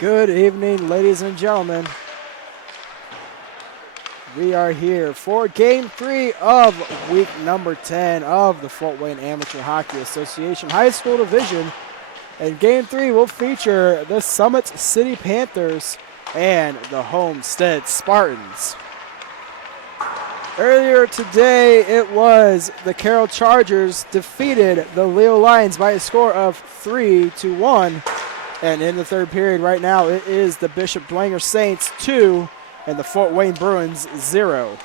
Good evening, ladies and gentlemen. We are here for Game 3 of week number 10 of the Fort Wayne Amateur Hockey Association High School Division. And Game 3 will feature the Summit City Panthers and the Homestead Spartans. Earlier today, it was the Carroll Chargers defeated the Leo Lions by a score of 3-1. And in the third period right now, it is the Bishop Dwenger Saints 2 and the Fort Wayne Bruins 0.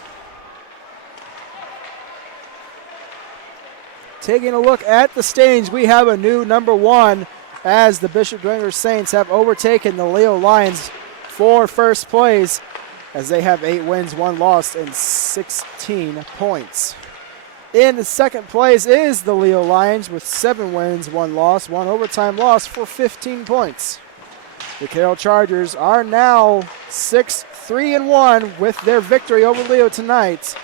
Taking a look at the standings, we have a new number 1 as the Bishop Dwenger Saints have overtaken the Leo Lions for first place as they have 8 wins, 1 loss, and 16 points. In the second place is the Leo Lions with 7 wins, 1 loss, 1 overtime loss for 15 points. The Carroll Chargers are now 6-3-1 with their victory over Leo tonight,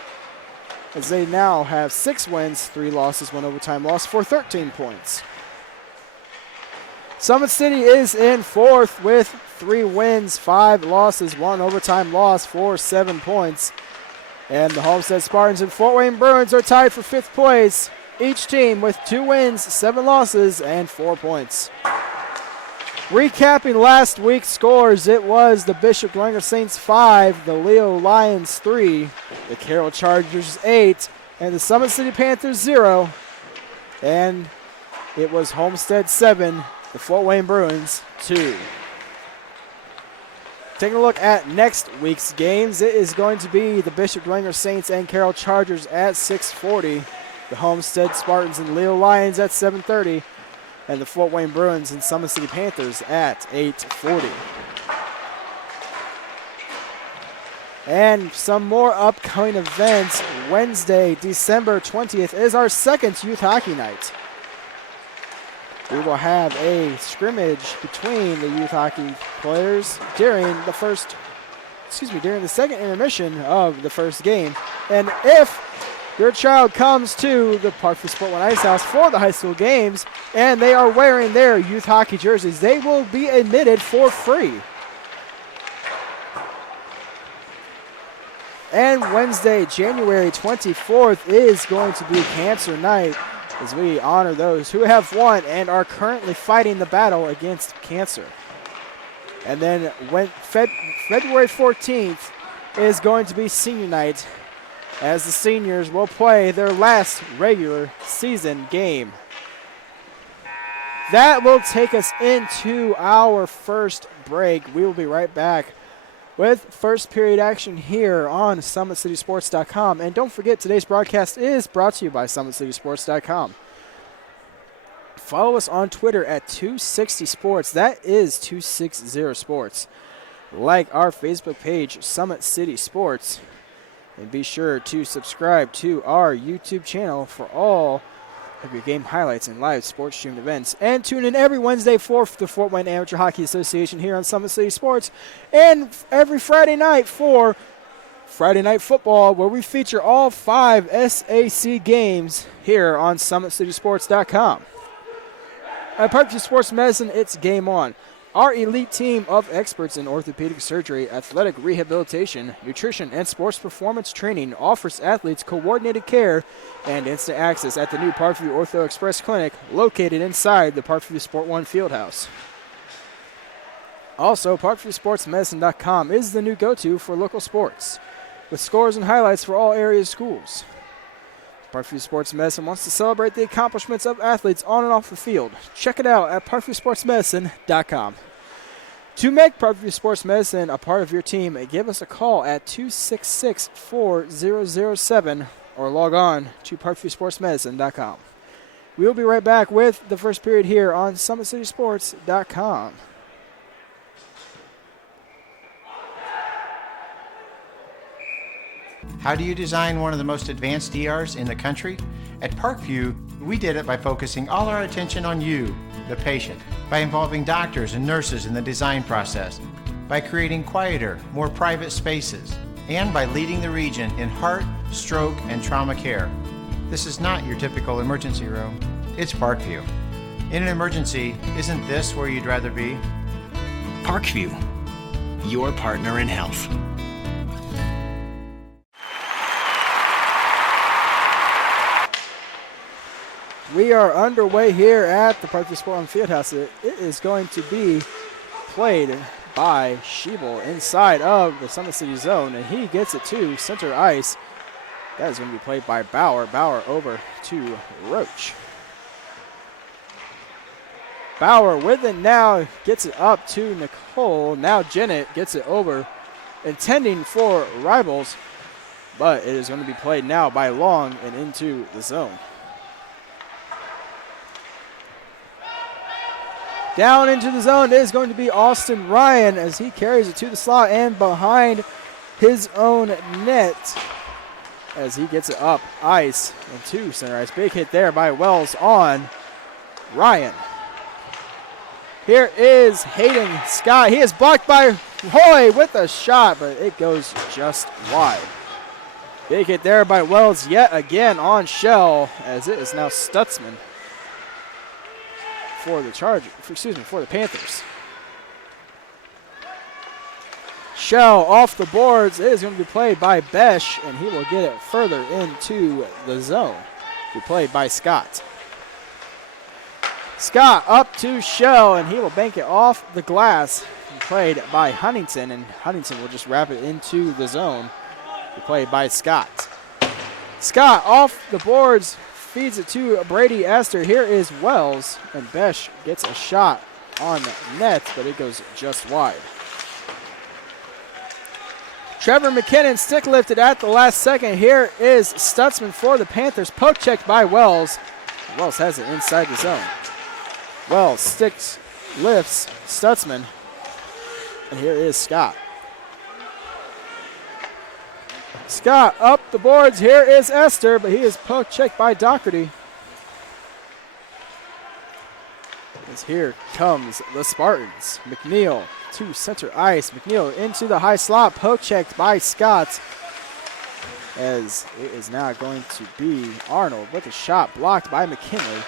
as they now have 6 wins, 3 losses, 1 overtime loss for 13 points. Summit City is in fourth with 3 wins, 5 losses, 1 overtime loss for 7 points. And the Homestead Spartans and Fort Wayne Bruins are tied for 5th place, each team with 2 wins, 7 losses, and 4 points. Recapping last week's scores, it was the Bishop Dwenger Saints 5, the Leo Lions 3, the Carroll Chargers 8, and the Summit City Panthers 0. And it was Homestead 7, the Fort Wayne Bruins 2. Taking a look at next week's games, it is going to be the Bishop Dwenger Saints and Carroll Chargers at 6:40, the Homestead Spartans and Leo Lions at 7:30, and the Fort Wayne Bruins and Summit City Panthers at 8:40. And some more upcoming events. Wednesday, December 20th is our second youth hockey night. We will have a scrimmage between the youth hockey players during the second intermission of the first game. And if your child comes to the Parkview Sport One Ice House for the high school games and they are wearing their youth hockey jerseys, they will be admitted for free. And Wednesday, January 24th is going to be Cancer Night, as we honor those who have won and are currently fighting the battle against cancer. And then February 14th is going to be Senior Night, as the seniors will play their last regular season game. That will take us into our first break. We will be right back with first period action here on SummitCitySports.com. And don't forget, today's broadcast is brought to you by SummitCitySports.com. Follow us on Twitter at 260Sports. That is 260 Sports. Like our Facebook page, Summit City Sports. And be sure to subscribe to our YouTube channel for all of your game highlights and live sports streamed events. And tune in every Wednesday for the Fort Wayne Amateur Hockey Association here on Summit City Sports. And every Friday night for Friday Night Football, where we feature all 5 SAC games here on SummitCitySports.com. At Parkview Sports Medicine, it's game on. Our elite team of experts in orthopedic surgery, athletic rehabilitation, nutrition, and sports performance training offers athletes coordinated care and instant access at the new Parkview Ortho Express Clinic located inside the Parkview Sport One Fieldhouse. Also, ParkviewSportsMedicine.com is the new go-to for local sports, with scores and highlights for all area schools. Parkview Sports Medicine wants to celebrate the accomplishments of athletes on and off the field. Check it out at ParkviewSportsMedicine.com. To make Parkview Sports Medicine a part of your team, give us a call at 266-4007 or log on to ParkviewSportsMedicine.com. We will be right back with the first period here on SummitCitySports.com. How do you design one of the most advanced ERs in the country? At Parkview, we did it by focusing all our attention on you, the patient, by involving doctors and nurses in the design process, by creating quieter, more private spaces, and by leading the region in heart, stroke, and trauma care. This is not your typical emergency room. It's Parkview. In an emergency, isn't this where you'd rather be? Parkview, your partner in health. We are underway here at the Parkview Sport on Fieldhouse. It is going to be played by Schiebel inside of the Summit City zone, and he gets it to center ice. That is going to be played by Bauer. Bauer over to Roach. Bauer with it now, gets it up to Nicole. Now Jennett gets it over, intending for Rivals, but it is going to be played now by Long and into the zone. Down into the zone is going to be Austin Ryan as he carries it to the slot and behind his own net as he gets it up ice and to center ice. Big hit there by Wells on Ryan. Here is Hayden Scott. He is blocked by Hoy with a shot, but it goes just wide. Big hit there by Wells yet again on Shell as it is now Stutzman for the for the Panthers. Shell off the boards. It is going to be played by Besh, and he will get it further into the zone. Be played by Scott. Scott up to Shell, and he will bank it off the glass. Be played by Huntington, and Huntington will just wrap it into the zone. Be played by Scott. Scott off the boards. Feeds it to Brady Esther. Here is Wells, and Besh gets a shot on net, but it goes just wide. Trevor McKinnon stick lifted at the last second. Here is Stutzman for the Panthers. Poke checked by Wells. Wells has it inside the zone. Wells lifts Stutzman, and here is Scott. Scott up the boards. Here is Esther, but he is poke checked by Doherty. As here comes the Spartans. McNeil to center ice. McNeil into the high slot. Poke checked by Scott. As it is now going to be Arnold with a shot blocked by McKinley.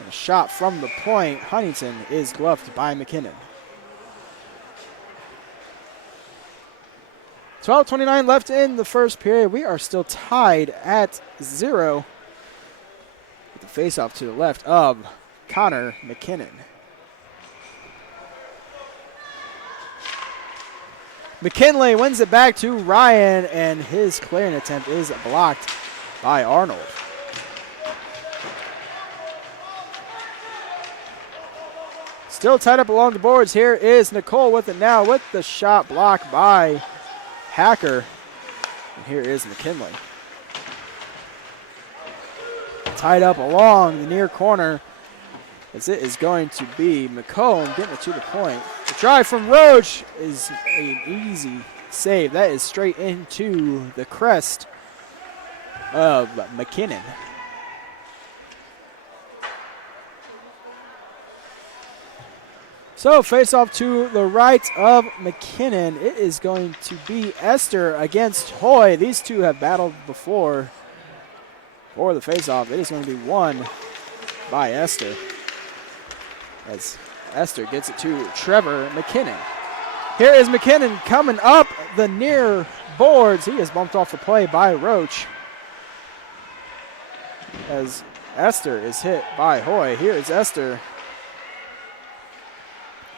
And a shot from the point. Huntington is gloved by McKinnon. 12:29 left in the first period. We are still tied at 0. With the faceoff to the left of Connor McKinnon. McKinley wins it back to Ryan, and his clearing attempt is blocked by Arnold. Still tied up along the boards. Here is Nicole with it now with the shot blocked by Hacker, and here is McKinley. Tied up along the near corner as it is going to be McComb getting it to the point. The drive from Roach is an easy save. That is straight into the crest of McKinnon. So face off to the right of McKinnon. It is going to be Esther against Hoy. These two have battled before for the face off. It is going to be won by Esther as Esther gets it to Trevor McKinnon. Here is McKinnon coming up the near boards. He is bumped off the play by Roach as Esther is hit by Hoy. Here is Esther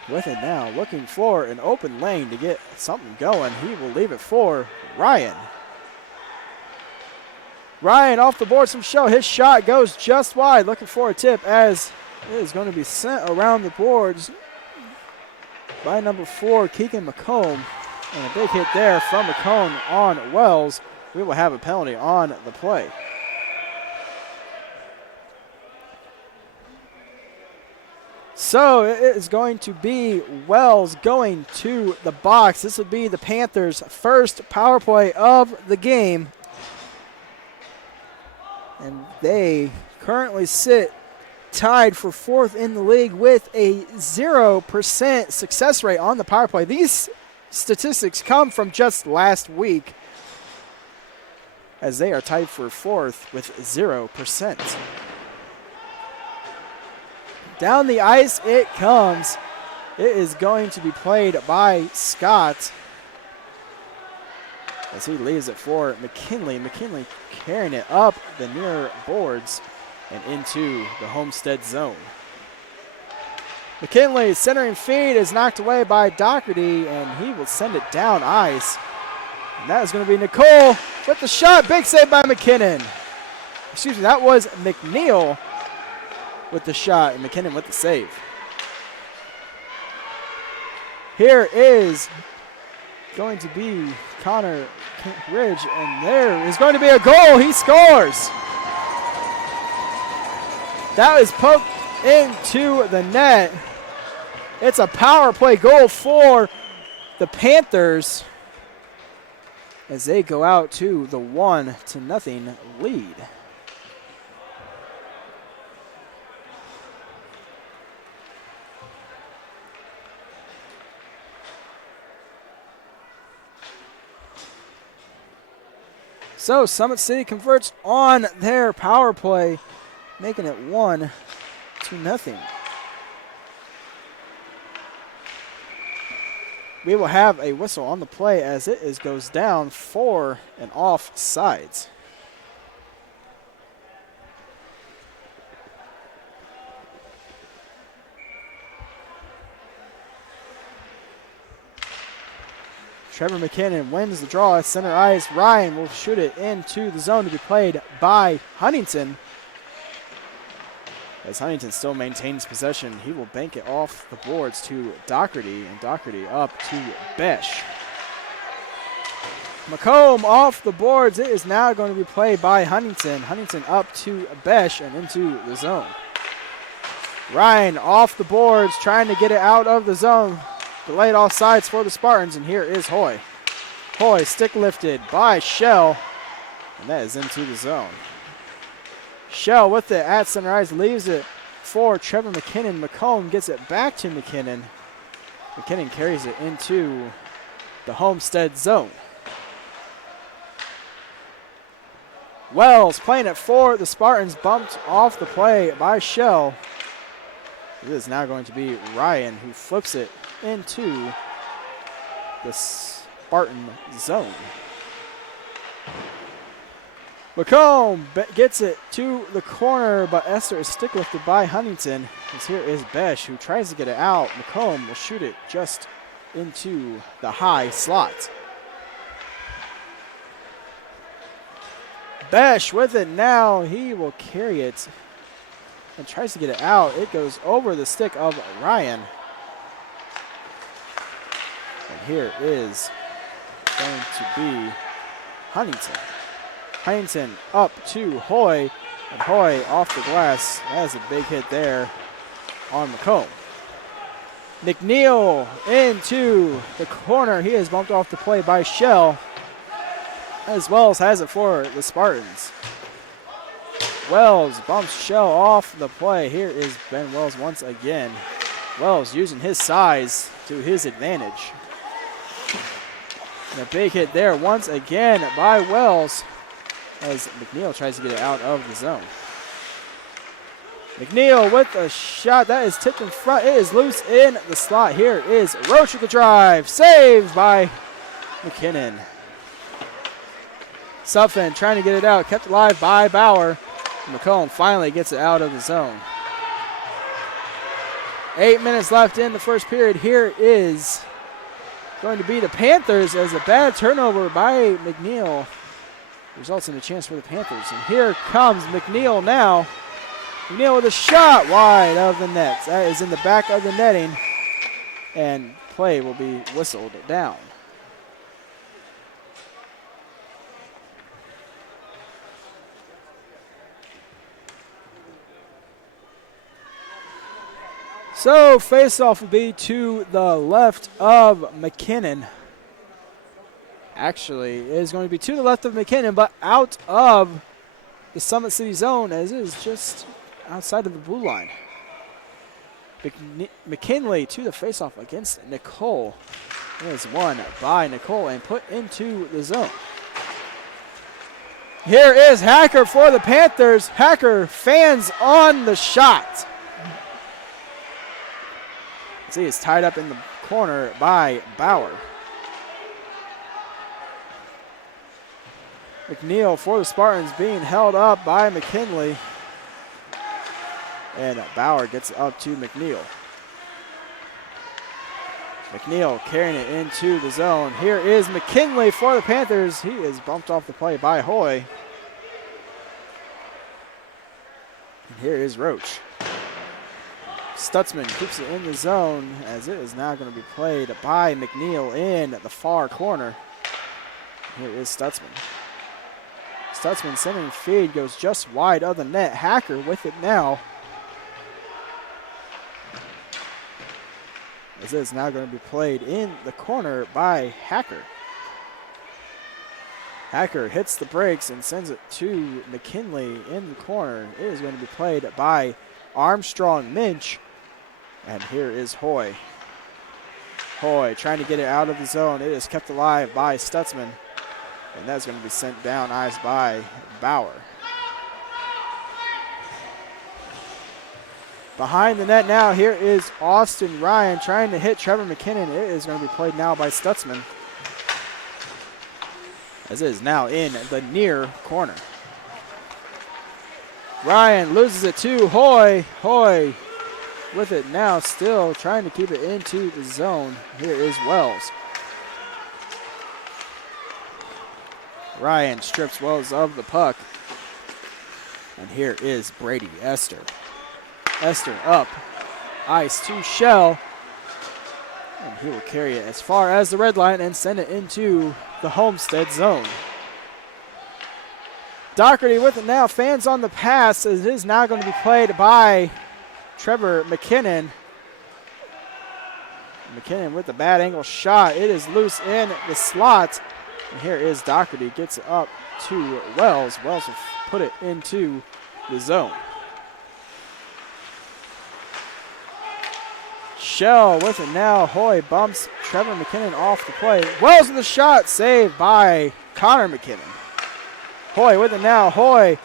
with it now, looking for an open lane to get something going. He will leave it for Ryan. Ryan off the board, some show. His shot goes just wide, looking for a tip as it is going to be sent around the boards by number 4, Keegan McComb. And a big hit there from McComb on Wells. We will have a penalty on the play. So it is going to be Wells going to the box. This will be the Panthers' first power play of the game. And they currently sit tied for 4th in the league with a 0% success rate on the power play. These statistics come from just last week as they are tied for 4th with 0%. Down the ice it comes It is going to be played by Scott as he leaves it for McKinley. McKinley carrying it up the near boards and into the Homestead zone. McKinley's centering feed is knocked away by Doherty, and he will send it down ice. And that is going to be Nicole with the shot. Big save by McKinnon. Excuse me, that was McNeil with the shot, and McKinnon with the save. Here is going to be Connor Ridge, and there is going to be a goal. He scores. That is poked into the net. It's a power play goal for the Panthers as they go out to the 1-0 lead. So Summit City converts on their power play, making it 1-0. We will have a whistle on the play as it goes down for an offsides. Trevor McKinnon wins the draw at center ice. Ryan will shoot it into the zone to be played by Huntington. As Huntington still maintains possession, he will bank it off the boards to Doherty, and Doherty up to Besh. McComb off the boards. It is now going to be played by Huntington. Huntington up to Besh and into the zone. Ryan off the boards, trying to get it out of the zone. Delayed offsides for the Spartans, and here is Hoy. Hoy stick lifted by Shell, and that is into the zone. Shell with it at center ice, leaves it for Trevor McKinnon. McComb gets it back to McKinnon. McKinnon carries it into the Homestead zone. Wells playing it for the Spartans, bumped off the play by Shell. It is now going to be Ryan who flips it into the Spartan zone. McComb gets it to the corner, but Esther is stick lifted by Huntington. As here is Besh who tries to get it out. McComb will shoot it just into the high slot. Besh with it now. He will carry it and tries to get it out. It goes over the stick of Ryan. And here is going to be Huntington. Huntington up to Hoy, and Hoy off the glass. That is a big hit there on McComb. McNeil into the corner. He is bumped off the play by Shell, as Wells has it for the Spartans. Wells bumps Shell off the play. Here is Ben Wells once again. Wells using his size to his advantage. And a big hit there once again by Wells as McNeil tries to get it out of the zone. McNeil with a shot that is tipped in front. It is loose in the slot. Here is Roach with the drive. Saved by McKinnon. Suffin trying to get it out. Kept alive by Bauer. McComb finally gets it out of the zone. 8 minutes left in the first period. Here is going to be the Panthers as a bad turnover by McNeil results in a chance for the Panthers. And here comes McNeil now. McNeil with a shot wide of the net. That is in the back of the netting, and play will be whistled down. So face-off will be to the left of McKinnon. Actually, it is going to be to the left of McKinnon, but out of the Summit City zone, as it is just outside of the blue line. McKinley to the face-off against Nicole. It is won by Nicole and put into the zone. Here is Hacker for the Panthers. Hacker fans on the shot. See, it's tied up in the corner by Bauer. McNeil for the Spartans being held up by McKinley. And Bauer gets up to McNeil. McNeil carrying it into the zone. Here is McKinley for the Panthers. He is bumped off the play by Hoy. And here is Roach. Stutzman keeps it in the zone as it is now going to be played by McNeil in the far corner. Here is Stutzman. Stutzman sending feed, goes just wide of the net. Hacker with it now. As it is now going to be played in the corner by Hacker. Hacker hits the brakes and sends it to McKinley in the corner. It is going to be played by Armstrong Minch. And here is Hoy. Hoy trying to get it out of the zone. It is kept alive by Stutzman. And that's going to be sent down ice by Bauer. Behind the net now, here is Austin Ryan trying to hit Trevor McKinnon. It is going to be played now by Stutzman. As it is now in the near corner. Ryan loses it to Hoy. Hoy with it now, still trying to keep it into the zone. Here is Wells. Ryan strips Wells of the puck. And here is Brady Esther. Esther up ice to Shell. And he will carry it as far as the red line and send it into the Homestead zone. Doherty with it now. Fans on the pass as it is now going to be played by Trevor McKinnon. McKinnon with the bad angle shot. It is loose in the slot. And here is Doherty. Gets it up to Wells. Wells will put it into the zone. Shell with it now. Hoy bumps Trevor McKinnon off the play. Wells with the shot. Saved by Connor McKinnon. Hoy with it now. Hoy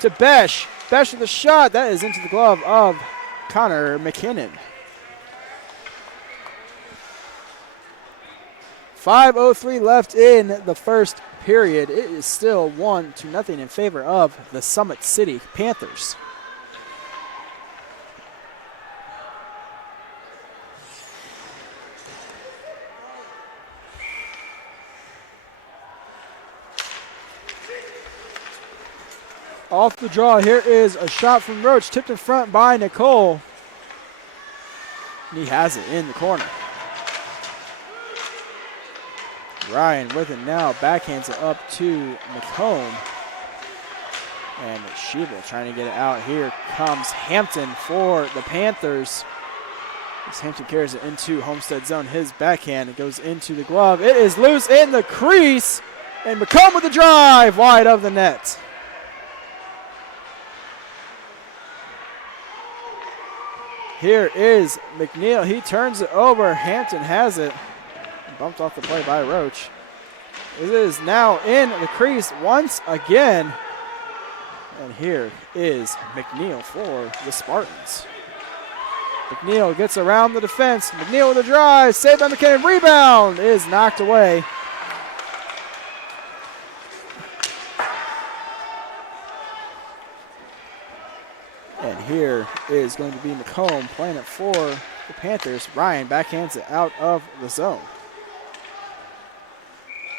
to Besh. Besh with the shot. That is into the glove of Connor McKinnon. 5:03 left in the first period. It is still 1-0 in favor of the Summit City Panthers. Off the draw, here is a shot from Roach, tipped in front by Nicole. He has it in the corner. Ryan with it now, backhands it up to McComb. And Sheeble trying to get it out. Here comes Hampton for the Panthers. As Hampton carries it into Homestead zone, his backhand, it goes into the glove. It is loose in the crease, and McComb with the drive, wide of the net. Here is McNeil. He turns it over. Hampton has it. Bumped off the play by Roach. It is now in the crease once again. And here is McNeil for the Spartans. McNeil gets around the defense. McNeil with a drive. Saved by McKinnon. Rebound is knocked away. And here is going to be McComb playing it for the Panthers. Ryan backhands it out of the zone.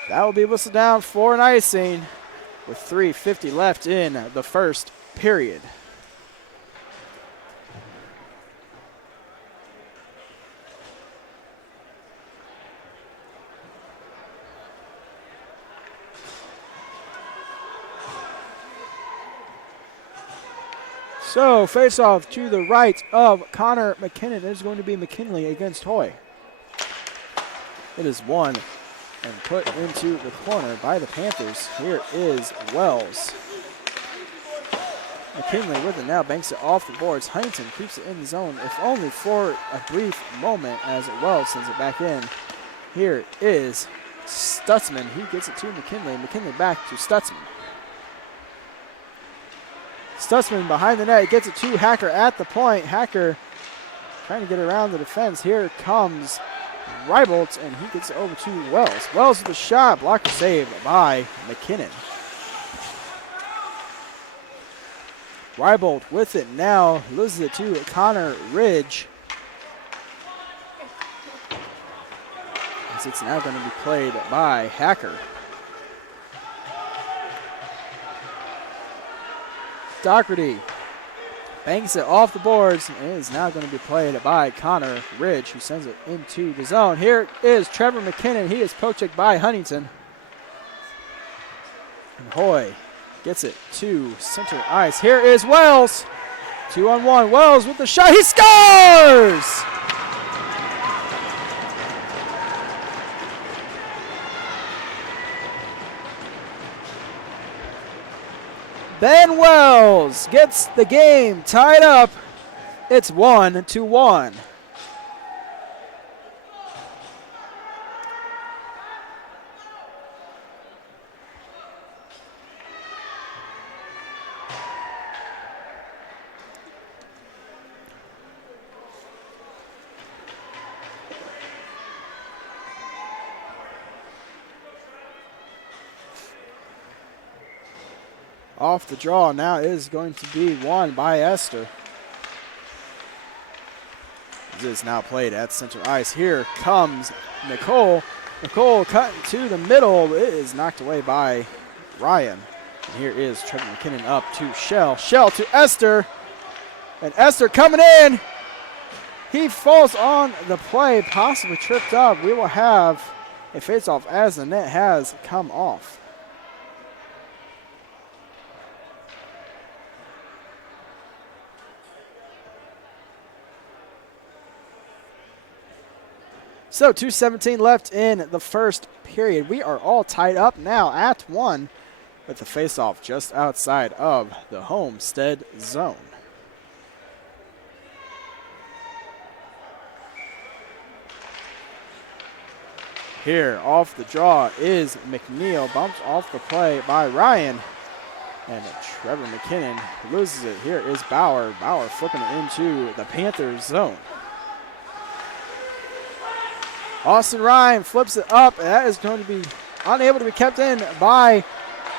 That will be whistled down for an icing with 3:50 left in the first period. So, face-off to the right of Connor McKinnon. It is going to be McKinley against Hoy. It is won and put into the corner by the Panthers. Here is Wells. McKinley with it now, banks it off the boards. Huntington keeps it in the zone, if only for a brief moment, as Wells sends it back in. Here is Stutzman. He gets it to McKinley. McKinley back to Stutzman. Stutzman behind the net, gets it to Hacker at the point. Hacker trying to get around the defense. Here comes Reibold, and he gets it over to Wells. Wells with the shot, blocked save by McKinnon. Reibold with it now, loses it to Connor Ridge. As it's now going to be played by Hacker. Doherty banks it off the boards and it is now going to be played by Connor Ridge, who sends it into the zone. Here is Trevor McKinnon. He is poke checked by Huntington. And Hoy gets it to center ice. Here is Wells. 2-on-1. Wells with the shot. He scores! Ben Wells gets the game tied up. It's 1-1. Off the draw now is going to be won by Esther. This is now played at center ice. Here comes Nicole. Nicole cutting to the middle. It is knocked away by Ryan. And here is Trevor McKinnon up to Shell. Shell to Esther. And Esther coming in. He falls on the play, possibly tripped up. We will have a face-off as the net has come off. So 2:17 left in the first period. We are all tied up now at 1 with the faceoff just outside of the Homestead zone. Here off the draw is McNeil, bumped off the play by Ryan. And Trevor McKinnon loses it. Here is Bauer. Bauer flipping it into the Panthers zone. Austin Ryan flips it up, and that is going to be unable to be kept in by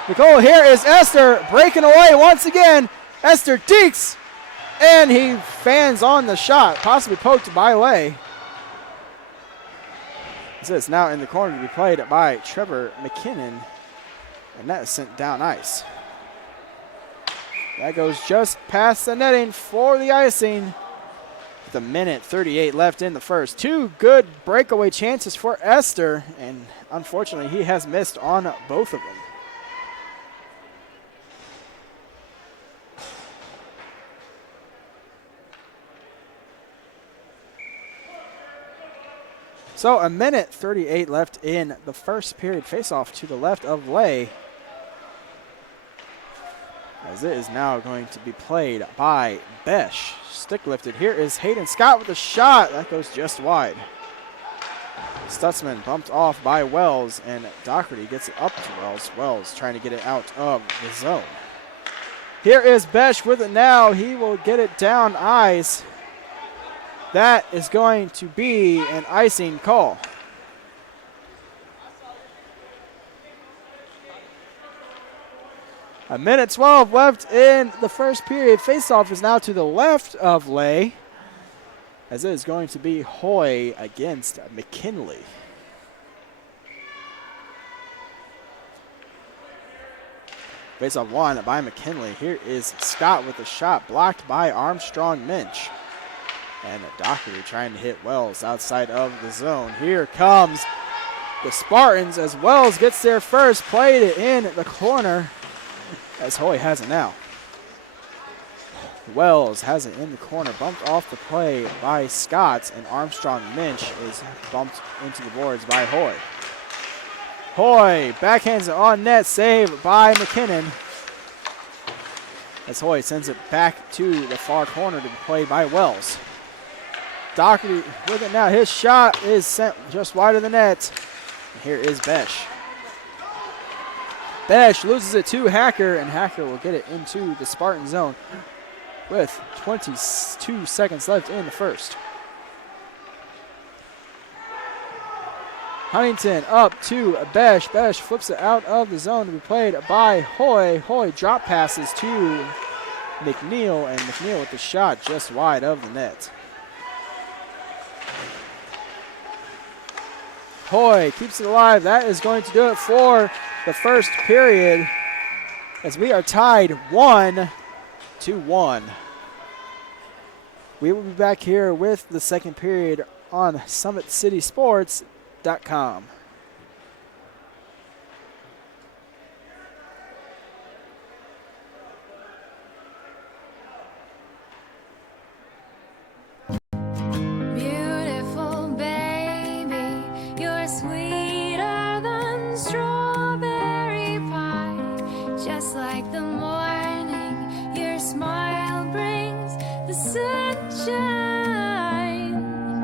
Nicole. Here is Esther breaking away once again. Esther deeks, and he fans on the shot, possibly poked by Lay. This is now in the corner to be played by Trevor McKinnon, and that is sent down ice. That goes just past the netting for the icing. The minute 38 left in the first. Two good breakaway chances for Esther, and unfortunately he has missed on both of them. So a minute 38 left in the first period. Face-off to the left of Lay, as it is now going to be played by Besh. Stick lifted. Here is Hayden Scott with a shot. That goes just wide. Stutzman bumped off by Wells, and Doherty gets it up to Wells. Wells trying to get it out of the zone. Here is Besh with it now. He will get it down ice. That is going to be an icing call. A minute 12 left in the first period. Faceoff is now to the left of Lay, as it is going to be Hoy against McKinley. Faceoff won by McKinley. Here is Scott with a shot blocked by Armstrong Minch. And Doherty trying to hit Wells outside of the zone. Here comes the Spartans as Wells gets there first. Played it in the corner, as Hoy has it now. Wells has it in the corner, bumped off the play by Scott, and Armstrong Minch is bumped into the boards by Hoy. Hoy backhands it on net, save by McKinnon, as Hoy sends it back to the far corner to be played by Wells. Doherty with it now. His shot is sent just wide of the net. And here is Besh. Besh loses it to Hacker, and Hacker will get it into the Spartan zone with 22 seconds left in the first. Huntington up to Besh. Besh flips it out of the zone to be played by Hoy. Hoy drop passes to McNeil, and McNeil with the shot just wide of the net. Hoy keeps it alive. That is going to do it for the first period as we are tied 1-1. We will be back here with the second period on SummitCitySports.com. Beautiful baby, you're sweeter than strawberry pie. Just like the morning, your smile brings the sunshine.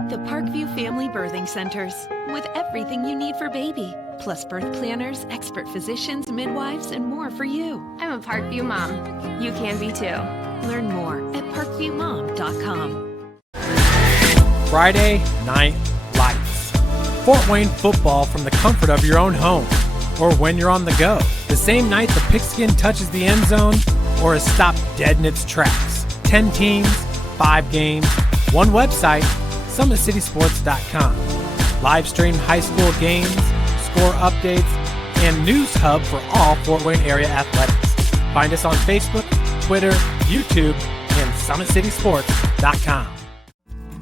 The Parkview Family Birthing Centers, with everything you need for baby, plus birth planners, expert physicians, midwives, and more for you. I'm a Parkview mom. You can be too. Learn more at parkviewmom.com. Friday Night Lights. Fort Wayne football from the comfort of your own home, or when you're on the go. The same night the pigskin touches the end zone, or is stopped dead in its tracks. 10 teams, 5 games, one website, SummitCitySports.com. Live stream high school games, score updates, and news hub for all Fort Wayne area athletics. Find us on Facebook, Twitter, YouTube, and SummitCitySports.com.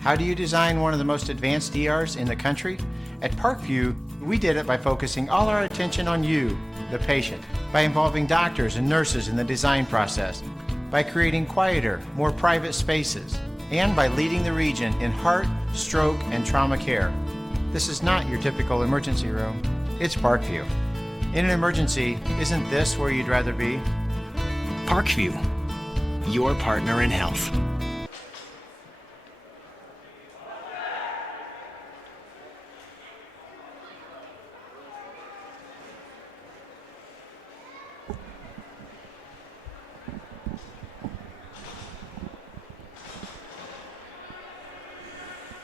How do you design one of the most advanced ERs in the country? At Parkview, we did it by focusing all our attention on you, the patient, by involving doctors and nurses in the design process, by creating quieter, more private spaces, and by leading the region in heart, stroke, and trauma care. This is not your typical emergency room. It's Parkview. In an emergency, isn't this where you'd rather be? Parkview, your partner in health.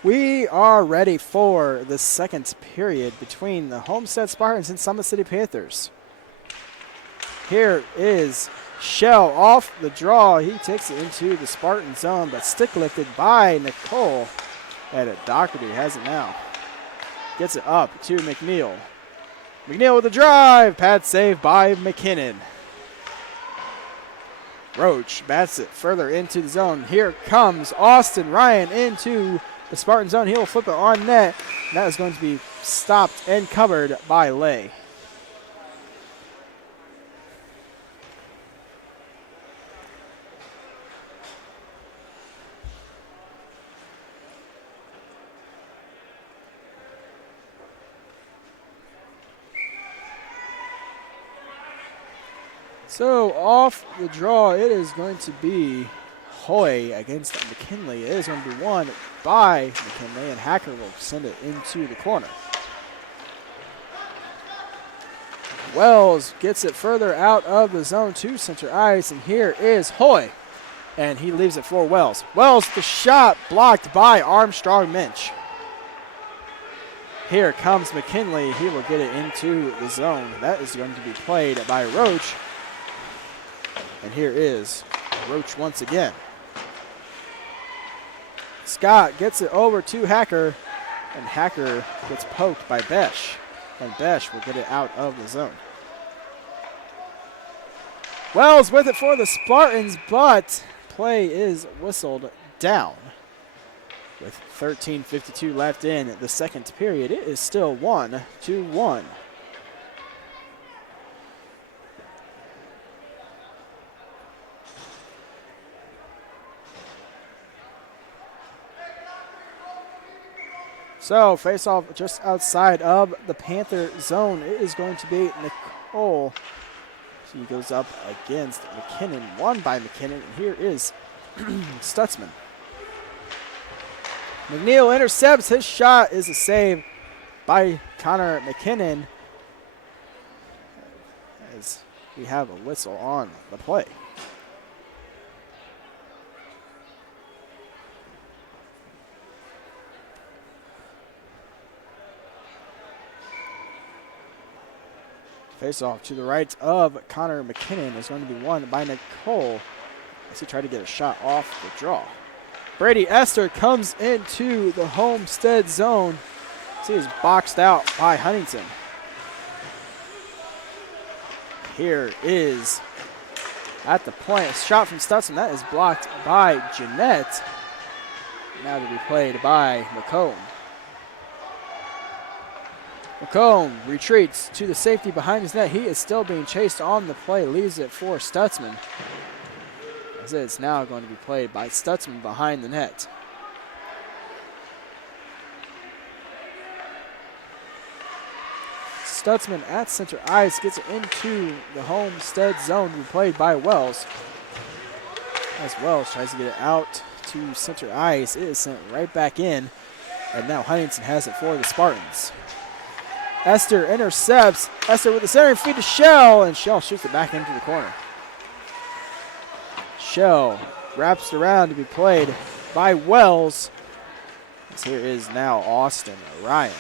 We are ready for the second period between the Homestead Spartans and Summit City Panthers. Here is Shell off the draw. He takes it into the Spartan zone, but stick lifted by Nicole. And Doherty has it now. Gets it up to McNeil. McNeil with a drive. Pad save by McKinnon. Roach bats it further into the zone. Here comes Austin Ryan into the Spartan zone. He will flip it on net. That is going to be stopped and covered by Lay. So off the draw, it is going to be Hoy against McKinley. It is going to be won by McKinley, and Hacker will send it into the corner. Wells gets it further out of the zone to center ice, and here is Hoy, and he leaves it for Wells. Wells, the shot blocked by Armstrong Minch. Here comes McKinley. He will get it into the zone. That is going to be played by Roach. And here is Roach once again. Scott gets it over to Hacker, and Hacker gets poked by Besh, and Besh will get it out of the zone. Wells with it for the Spartans, but play is whistled down. With 13:52 left in the second period, it is still 1-1. So, face off just outside of the Panther zone. It is going to be Nicole. She goes up against McKinnon, won by McKinnon. And here is Stutzman. McNeil intercepts. His shot is a save by Connor McKinnon, as we have a whistle on the play. Face-off to the right of Connor McKinnon is going to be won by Nicole as he tried to get a shot off the draw. Brady Esther comes into the Homestead zone. He is boxed out by Huntington. Here is at the point a shot from Stutson. That is blocked by Jeanette. Now to be played by McComb. McComb retreats to the safety behind his net. He is still being chased on the play. Leaves it for Stutzman. As it's now going to be played by Stutzman behind the net. Stutzman at center ice gets it into the Homestead zone to be played by Wells. As Wells tries to get it out to center ice, it is sent right back in. And now Huntington has it for the Spartans. Esther intercepts. Esther with the centering feed to Shell, and Shell shoots it back into the corner. Shell wraps it around to be played by Wells. As here is now Austin Ryan.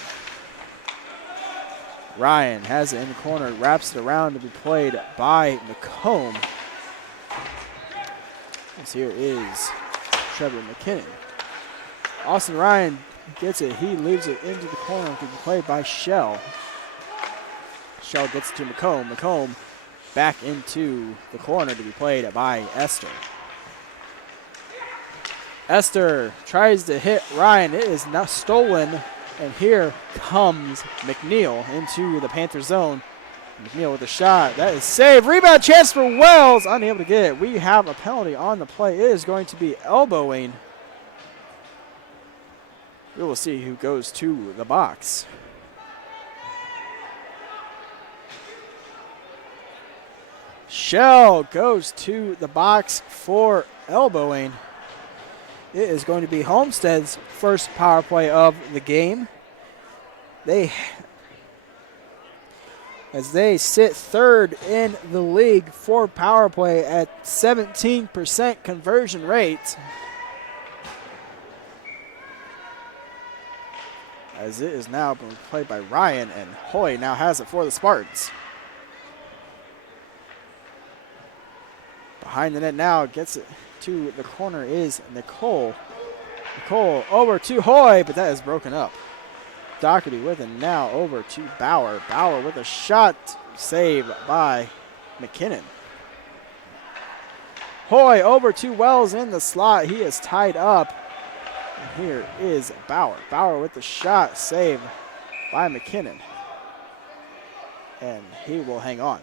Ryan has it in the corner, wraps it around to be played by McComb. As here is Trevor McKinnon. Austin Ryan gets it. He leaves it into the corner to be played by Shell. Shell gets it to McComb. McComb back into the corner to be played by Esther. Esther tries to hit Ryan. It is now stolen. And here comes McNeil into the Panther zone. McNeil with a shot. That is saved. Rebound chance for Wells. Unable to get it. We have a penalty on the play. It is going to be elbowing. We will see who goes to the box. Shell goes to the box for elbowing. It is going to be Homestead's first power play of the game. As they sit third in the league for power play at 17% conversion rate. As it is now being played by Ryan, and Hoy now has it for the Spartans. Behind the net now, gets it to the corner is Nicole. Nicole over to Hoy, but that is broken up. Doherty with it now over to Bauer. Bauer with a shot, saved by McKinnon. Hoy over to Wells in the slot. He is tied up. And here is Bauer. Bauer with the shot, saved by McKinnon. And he will hang on.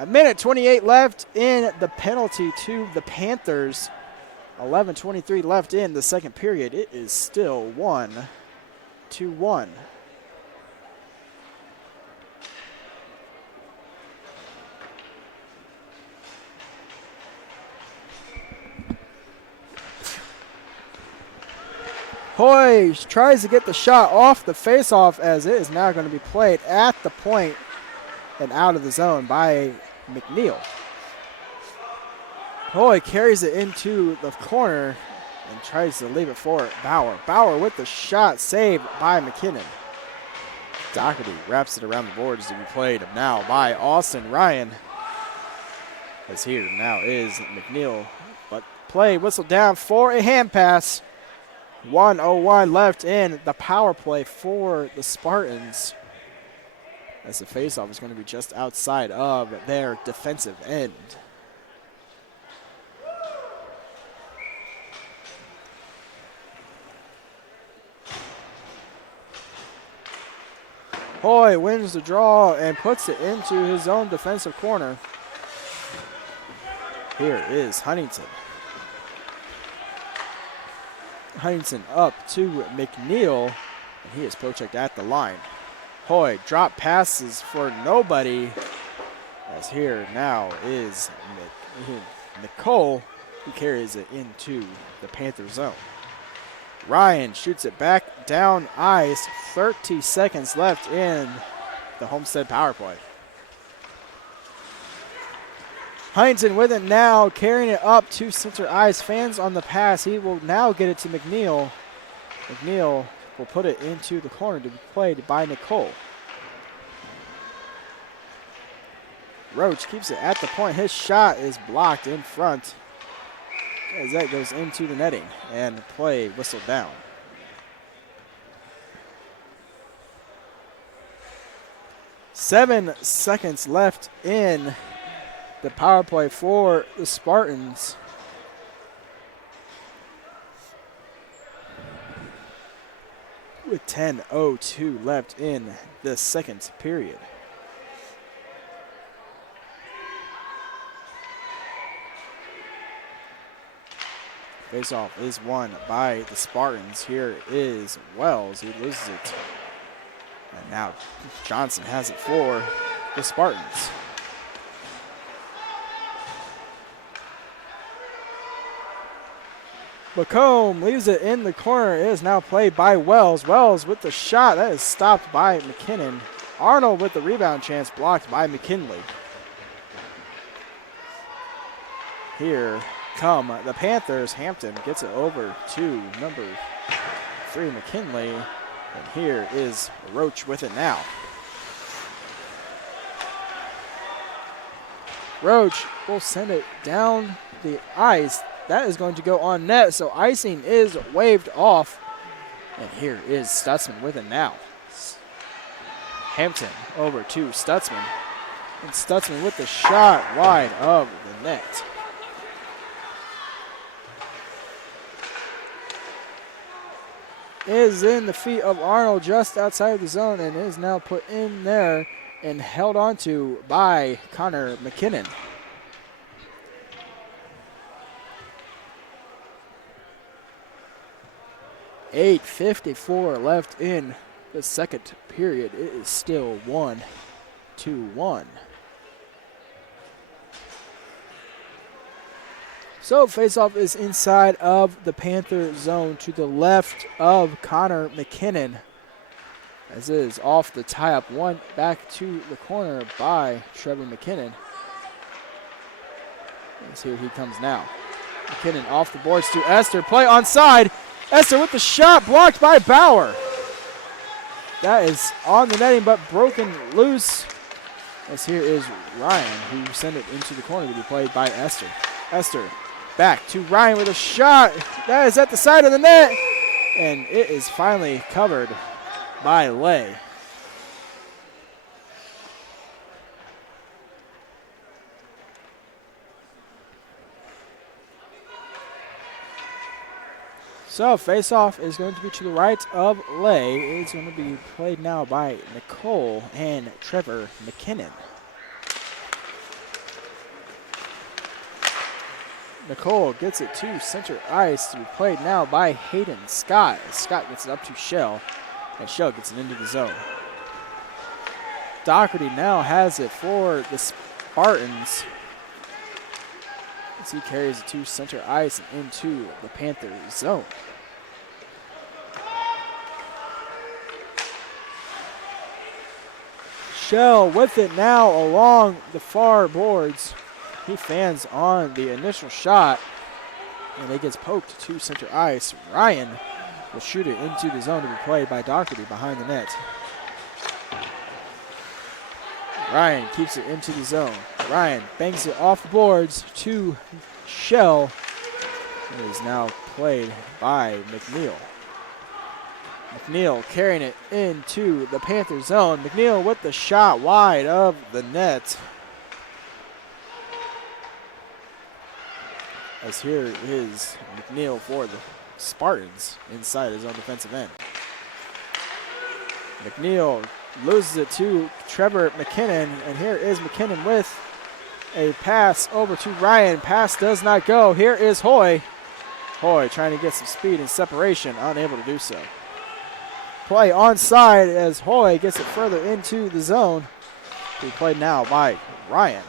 A minute 28 left in the penalty to the Panthers. 11:23 left in the second period. It is still 1-1. Hoy tries to get the shot off the faceoff as it is now going to be played at the point and out of the zone by McNeil. Hoy carries it into the corner and tries to leave it for Bauer. Bauer with the shot, saved by McKinnon. Doherty wraps it around the boards to be played now by Austin Ryan. As here now is McNeil, but play whistled down for a hand pass. 1:01 left in the power play for the Spartans, as the faceoff is going to be just outside of their defensive end. Hoy wins the draw and puts it into his own defensive corner. Here is Huntington. Huntington up to McNeil, and he is poke-checked at the line. Hoy drop passes for nobody, as here now is Nicole, who carries it into the Panther zone. Ryan shoots it back down ice. 30 seconds left in the Homestead power play. Huntington with it now, carrying it up to center ice. Fans on the pass. He will now get it to McNeil. McNeil will put it into the corner to be played by Nicole. Roach keeps it at the point. His shot is blocked in front as that goes into the netting and play whistled down. Seven seconds left in the power play for the Spartans. With 10:02 left in the second period. Faceoff is won by the Spartans. Here is Wells. He loses it. And now Johnson has it for the Spartans. McComb leaves it in the corner. It is now played by Wells. Wells with the shot. That is stopped by McKinnon. Arnold with the rebound chance blocked by McKinley. Here come the Panthers. Hampton gets it over to number 3, McKinley. And here is Roach with it now. Roach will send it down the ice. That is going to go on net, so icing is waved off. And here is Stutzman with it now. Hampton over to Stutzman. And Stutzman with the shot wide of the net. Is in the feet of Arnold just outside the zone and is now put in there and held onto by Connor McKinnon. .854 left in the second period. It is still 1-1. So faceoff is inside of the Panther zone to the left of Connor McKinnon. As is off the tie-up, one back to the corner by Trevor McKinnon. As here he comes now. McKinnon off the boards to Esther. Play onside. Esther with the shot blocked by Bauer. That is on the netting but broken loose. As here is Ryan who sent it into the corner to be played by Esther. Esther back to Ryan with a shot. That is at the side of the net. And it is finally covered by Lay. So face-off is going to be to the right of Lay. It's going to be played now by Nicole and Trevor McKinnon. Nicole gets it to center ice to be played now by Hayden Scott. Scott gets it up to Shell, and Shell gets it into the zone. Doherty now has it for the Spartans as he carries it to center ice and into the Panther zone. Shell with it now along the far boards. He fans on the initial shot, and it gets poked to center ice. Ryan will shoot it into the zone to be played by Doherty behind the net. Ryan keeps it into the zone. Ryan bangs it off the boards to Shell. It is now played by McNeil. McNeil carrying it into the Panther zone. McNeil with the shot wide of the net. As here is McNeil for the Spartans inside his own defensive end. McNeil loses it to Trevor McKinnon, and here is McKinnon with a pass over to Ryan. Pass does not go. Here is Hoy. Hoy trying to get some speed and separation, unable to do so. Play onside as Hoy gets it further into the zone. To be played now by Ryan.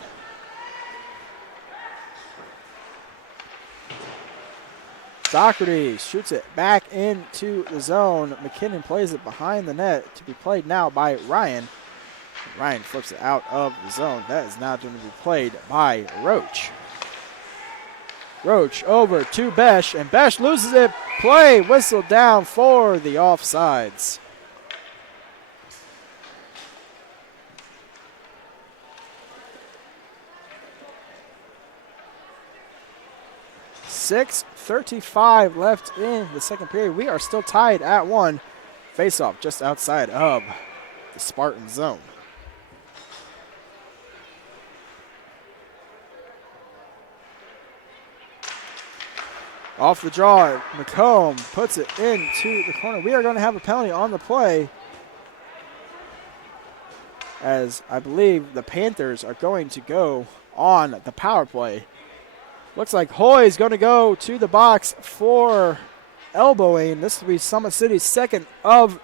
Doherty shoots it back into the zone. McKinnon plays it behind the net to be played now by Ryan. Ryan flips it out of the zone. That is now going to be played by Roach. Roach over to Besh, and Besh loses it. Play whistled down for the offsides. 6:35 left in the second period. We are still tied at 1. Face-off just outside of the Spartan zone. Off the draw, McComb puts it into the corner. We are going to have a penalty on the play, as I believe the Panthers are going to go on the power play. Looks like Hoy is going to go to the box for elbowing. This will be Summit City's second of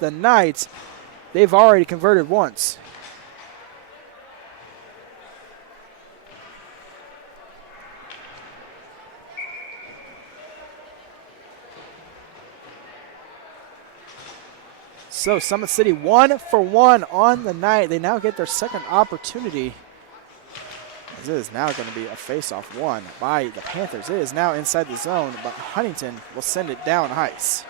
the night. They've already converted once. So Summit City 1 for 1 on the night. They now get their second opportunity. As it is now going to be a face-off won by the Panthers. It is now inside the zone, but Huntington will send it down ice.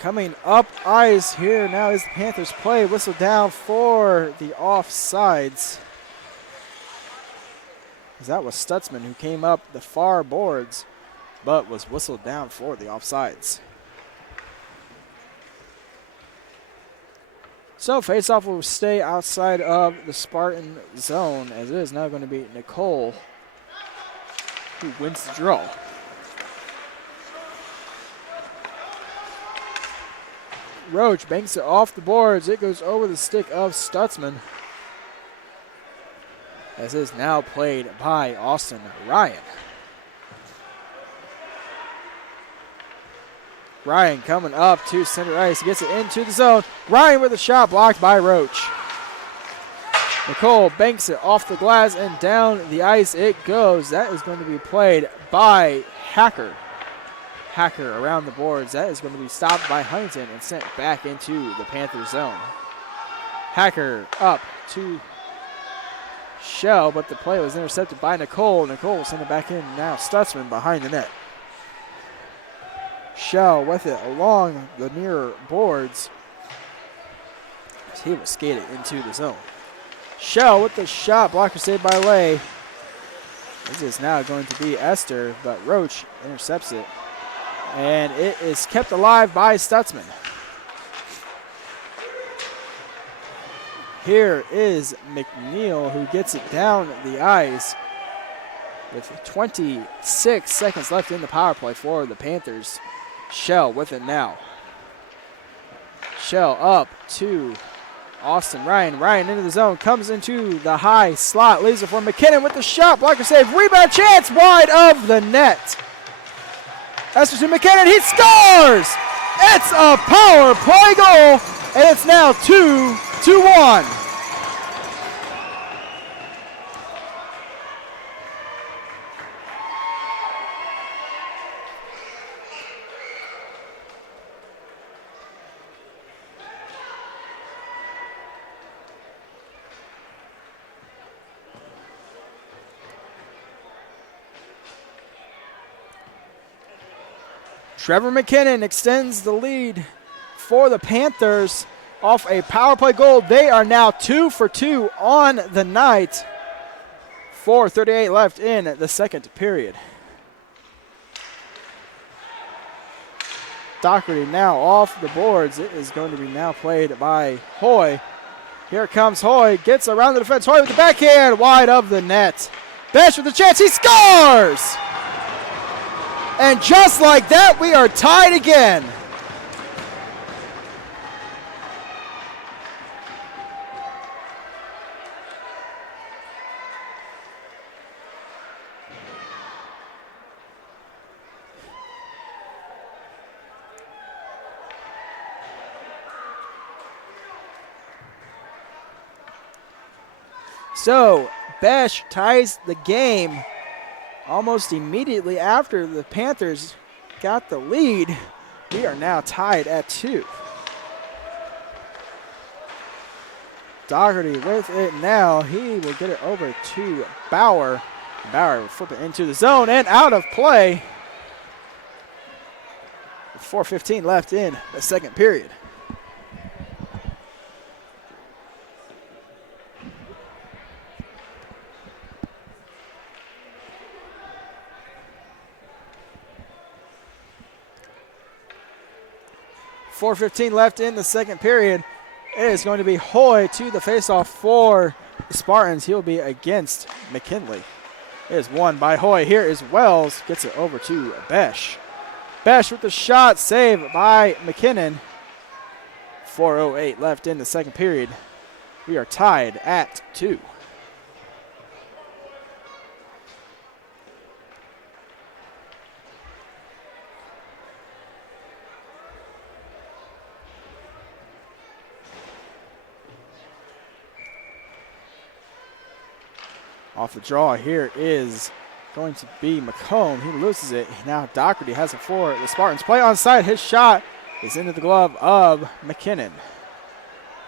Coming up ice here now is the Panthers play. Whistle down for the offsides. That was Stutzman who came up the far boards, but was whistled down for the offsides. So faceoff will stay outside of the Spartan zone, as it is now going to be Nicole who wins the draw. Roach banks it off the boards. It goes over the stick of Stutzman, as is now played by Austin Ryan. Ryan coming up to center ice. He gets it into the zone. Ryan with a shot blocked by Roach. Nicole banks it off the glass and down the ice it goes. That is going to be played by Hacker. Hacker around the boards. That is going to be stopped by Huntington and sent back into the Panthers zone. Hacker up to Shell, but the play was intercepted by Nicole. Nicole will send it back in now. Stutzman behind the net. Shell with it along the near boards as he was skated into the zone. Shell with the shot, blocker saved by Lay. This is now going to be Esther, but Roach intercepts it. And it is kept alive by Stutzman. Here is McNeil who gets it down the ice with 26 seconds left in the power play for the Panthers. Shell with it now. Shell up to Austin Ryan. Ryan into the zone, comes into the high slot, leaves it for McKinnon with the shot, blocker save, rebound chance, wide of the net. Esther to McKinnon, he scores! It's a power play goal, and it's now 2-1. Trevor McKinnon extends the lead for the Panthers off a power play goal. They are now 2 for 2 on the night. 4:38 left in the second period. Doherty now off the boards. It is going to be now played by Hoy. Here comes Hoy, gets around the defense. Hoy with the backhand, wide of the net. Besh with the chance, he scores! And just like that, we are tied again. So, Besh ties the game almost immediately after the Panthers got the lead. We are now tied at 2. Doherty with it now. He will get it over to Bauer. Bauer will flip it into the zone and out of play. With 4:15 left in the second period. 4:15 left in the second period. It is going to be Hoy to the faceoff for the Spartans. He'll be against McKinley. It is won by Hoy. Here is Wells. Gets it over to Besh. Besh with the shot. Save by McKinnon. 4:08 left in the second period. We are tied at 2. Off the draw here is going to be McComb. He loses it. Now Doherty has it for the Spartans. Play on side. His shot is into the glove of McKinnon.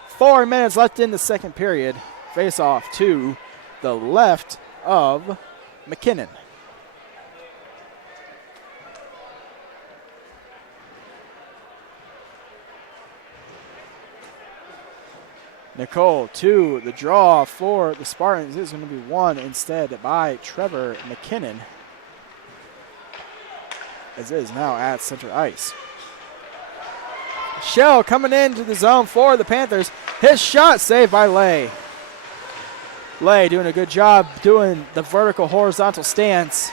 4 minutes left in the second period. Face off to the left of McKinnon. Nicole to the draw for the Spartans. This is going to be won instead by Trevor McKinnon, as it is now at center ice. Shell coming into the zone for the Panthers. His shot saved by Lay. Lay doing a good job doing the vertical horizontal stance.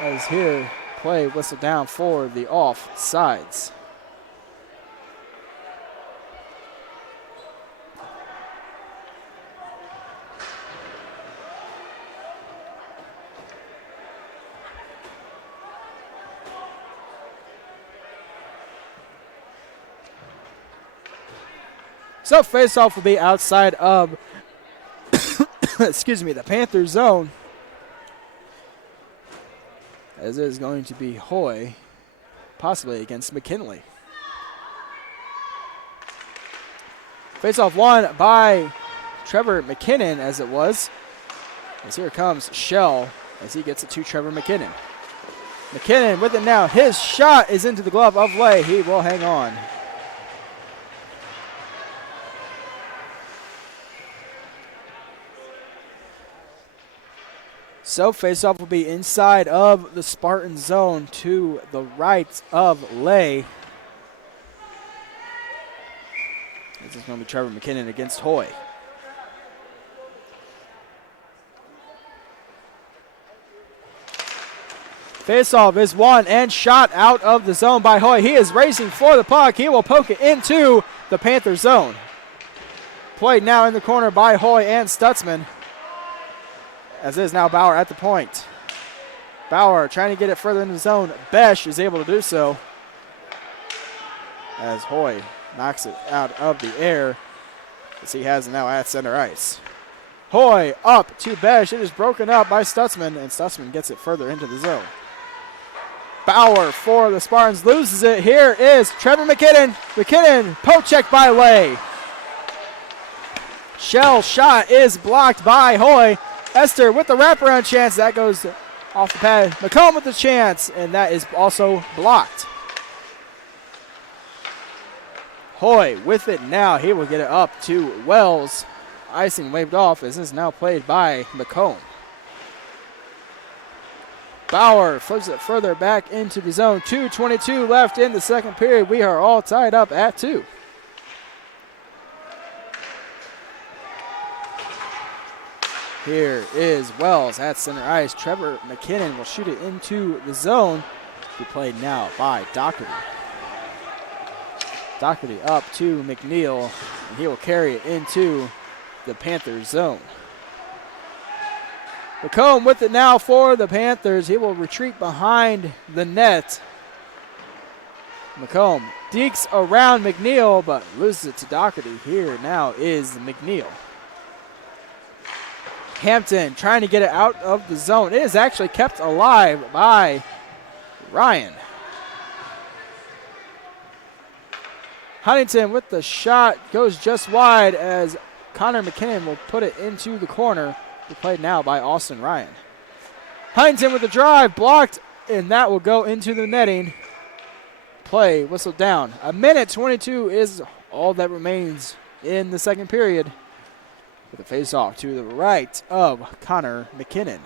As here, play whistled down for the off sides. So face-off will be outside of, excuse me, the Panthers zone. As it is going to be Hoy, possibly against McKinley. Face-off won by Trevor McKinnon, as it was. As here comes Shell, as he gets it to Trevor McKinnon. McKinnon with it now. His shot is into the glove of Lay. He will hang on. So face-off will be inside of the Spartan zone to the right of Lay. This is going to be Trevor McKinnon against Hoy. Face-off is won and shot out of the zone by Hoy. He is racing for the puck. He will poke it into the Panther zone. Played now in the corner by Hoy and Stutzman. As is now Bauer at the point. Bauer trying to get it further in the zone. Besh is able to do so. As Hoy knocks it out of the air. As he has it now at center ice. Hoy up to Besh. It is broken up by Stutzman. And Stutzman gets it further into the zone. Bauer for the Spartans loses it. Here is Trevor McKinnon. McKinnon poke check by Lay. Shell shot is blocked by Hoy. Esther with the wraparound chance. That goes off the pad. McComb with the chance, and that is also blocked. Hoy with it now. He will get it up to Wells. Icing waved off as this is now played by McComb. Bauer flips it further back into the zone. 2:22 left in the second period. We are all tied up at 2. Here is Wells at center ice. Trevor McKinnon will shoot it into the zone. Be played now by Doherty. Doherty up to McNeil, and he will carry it into the Panthers zone. McComb with it now for the Panthers. He will retreat behind the net. McComb dekes around McNeil, but loses it to Doherty. Here now is McNeil. Hampton trying to get it out of the zone. It is actually kept alive by Ryan. Huntington with the shot goes just wide as Connor McKinnon will put it into the corner. Be played now by Austin Ryan. Huntington with the drive blocked, and that will go into the netting. Play whistled down. 1:22 is all that remains in the second period. With a face-off to the right of Connor McKinnon.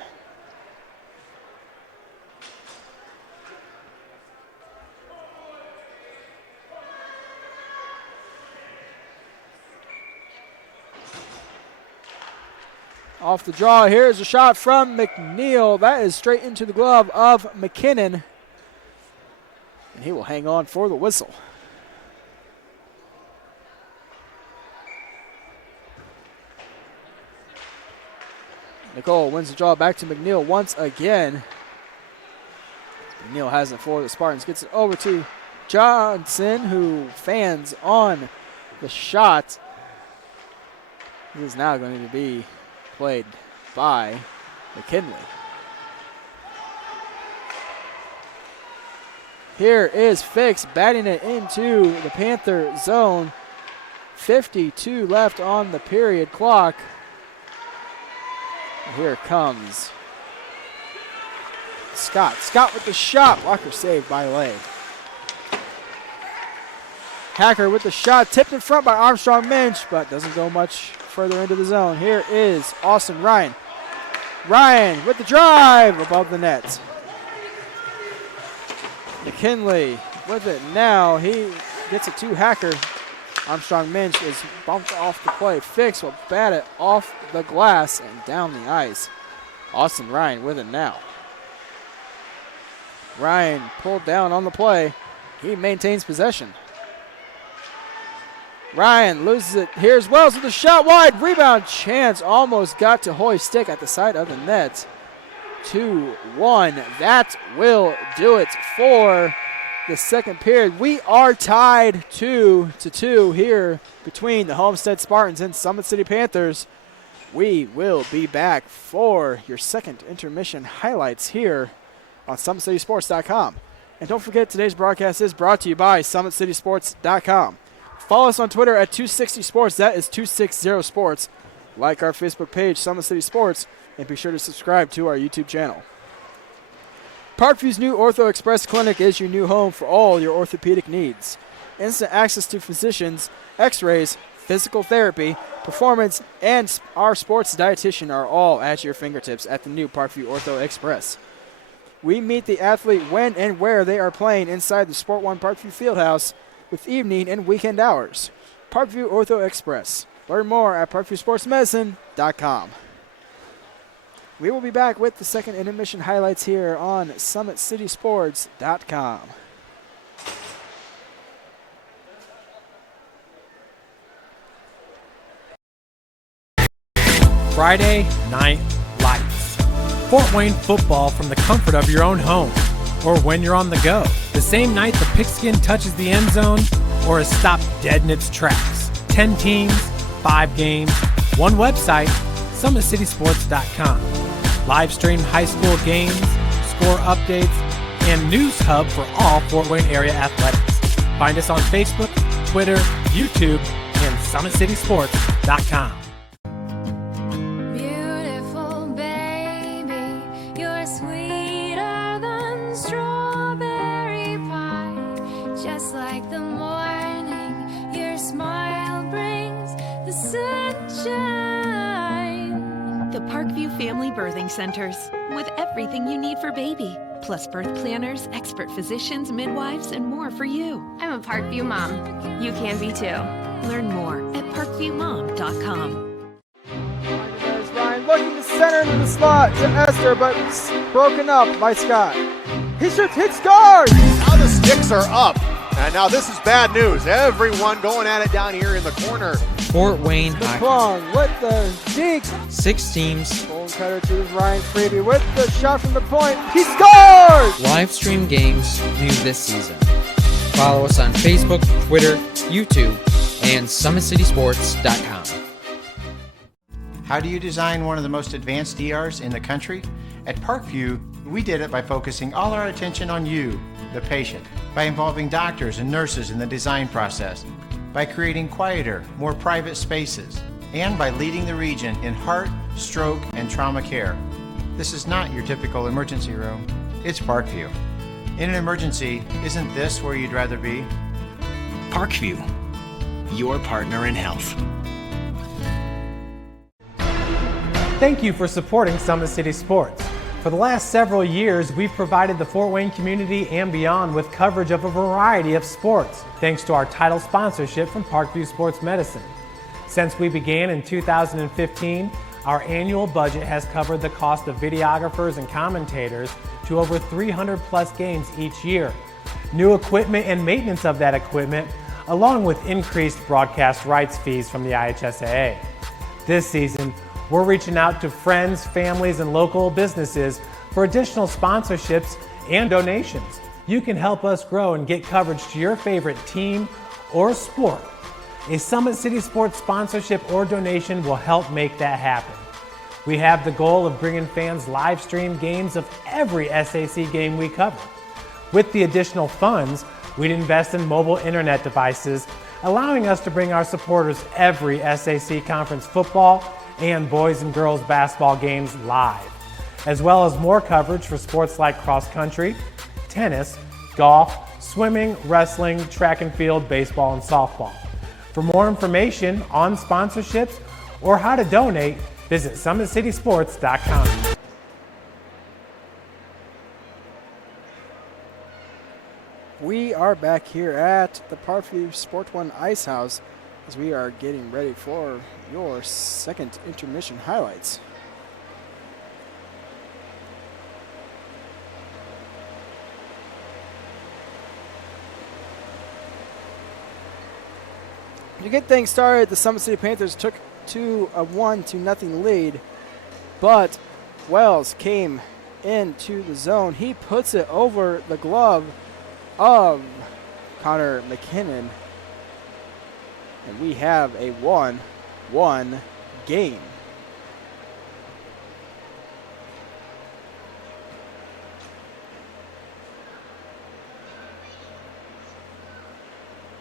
Off the draw, here's a shot from McNeil. That is straight into the glove of McKinnon. And he will hang on for the whistle. Nicole wins the draw back to McNeil once again. McNeil has it for the Spartans. Gets it over to Johnson, who fans on the shot. It is now going to be played by McKinley. Here is Fix batting it into the Panther zone. 52 left on the period clock. Here comes Scott. Scott with the shot. Blocker saved by Lay. Hacker with the shot. Tipped in front by Armstrong Minch, but doesn't go much further into the zone. Here is Austin Ryan. Ryan with the drive above the net. McKinley with it now. He gets it to Hacker. Armstrong Minch is bumped off the play. Fix will bat it off the glass and down the ice. Austin Ryan with it now. Ryan pulled down on the play. He maintains possession. Ryan loses it. Here's Wells with the shot wide. Rebound chance. Almost got to Hoy's stick at the side of the net. 2-1. That will do it for the second period. We are tied 2-2 here between the Homestead Spartans and Summit City Panthers. We will be back for your second intermission highlights here on SummitCitySports.com. And don't forget, today's broadcast is brought to you by SummitCitySports.com. Follow us on Twitter at 260sports. That is 260sports. Like our Facebook page, Summit City Sports, and be sure to subscribe to our YouTube channel. Parkview's new Ortho Express Clinic is your new home for all your orthopedic needs. Instant access to physicians, x-rays, physical therapy, performance, and our sports dietitian are all at your fingertips at the new Parkview Ortho Express. We meet the athlete when and where they are playing inside the Sport One Parkview Fieldhouse with evening and weekend hours. Parkview Ortho Express. Learn more at parkviewsportsmedicine.com. We will be back with the second intermission highlights here on SummitCitySports.com. Friday Night Lights. Fort Wayne football from the comfort of your own home or when you're on the go. The same night the pigskin touches the end zone or is stopped dead in its tracks. 10 teams, 5 games, one website, SummitCitySports.com. Live stream high school games, score updates, and news hub for all Fort Wayne area athletics. Find us on Facebook, Twitter, YouTube, and SummitCitySports.com. Beautiful baby, you're sweeter than strawberry pie. Just like the morning, your smile brings the sunshine. The Parkview Family Birthing Centers, with everything you need for baby, plus birth planners, expert physicians, midwives, and more for you. I'm a Parkview mom. You can be too. Learn more at parkviewmom.com. There's Ryan looking to center into the slot to Esther, but it's broken up by Scott. He shoots, hit, scores! Now the sticks are up. And now this is bad news. Everyone going at it down here in the corner. Fort Wayne McClung with the deke. 6 teams. Ball cutter to Ryan Freeby with the shot from the point. He scores! Live stream games new this season. Follow us on Facebook, Twitter, YouTube, and SummitCitySports.com. How do you design one of the most advanced ERs in the country? At Parkview, we did it by focusing all our attention on you, the patient, by involving doctors and nurses in the design process, by creating quieter, more private spaces, and by leading the region in heart, stroke, and trauma care. This is not your typical emergency room. It's Parkview. In an emergency, isn't this where you'd rather be? Parkview, your partner in health. Thank you for supporting Summit City Sports. For the last several years, we've provided the Fort Wayne community and beyond with coverage of a variety of sports, thanks to our title sponsorship from Parkview Sports Medicine. Since we began in 2015, Our annual budget has covered the cost of videographers and commentators to over 300 plus games each year. New equipment and maintenance of that equipment, along with increased broadcast rights fees from the IHSAA. This season, we're reaching out to friends, families, and local businesses for additional sponsorships and donations. You can help us grow and get coverage to your favorite team or sport. A Summit City Sports sponsorship or donation will help make that happen. We have the goal of bringing fans live stream games of every SAC game we cover. With the additional funds, we'd invest in mobile internet devices, allowing us to bring our supporters every SAC conference football and boys and girls basketball games live, as well as more coverage for sports like cross country, tennis, golf, swimming, wrestling, track and field, baseball, and softball. For more information on sponsorships or how to donate, visit SummitCitySports.com. We are back here at the Parkview Sport One Ice House as we are getting ready for your second intermission highlights. To get things started, the Summit City Panthers took a 1-0 lead, but Wells came into the zone. He puts it over the glove of Connor McKinnon, and we have a 1-1 game.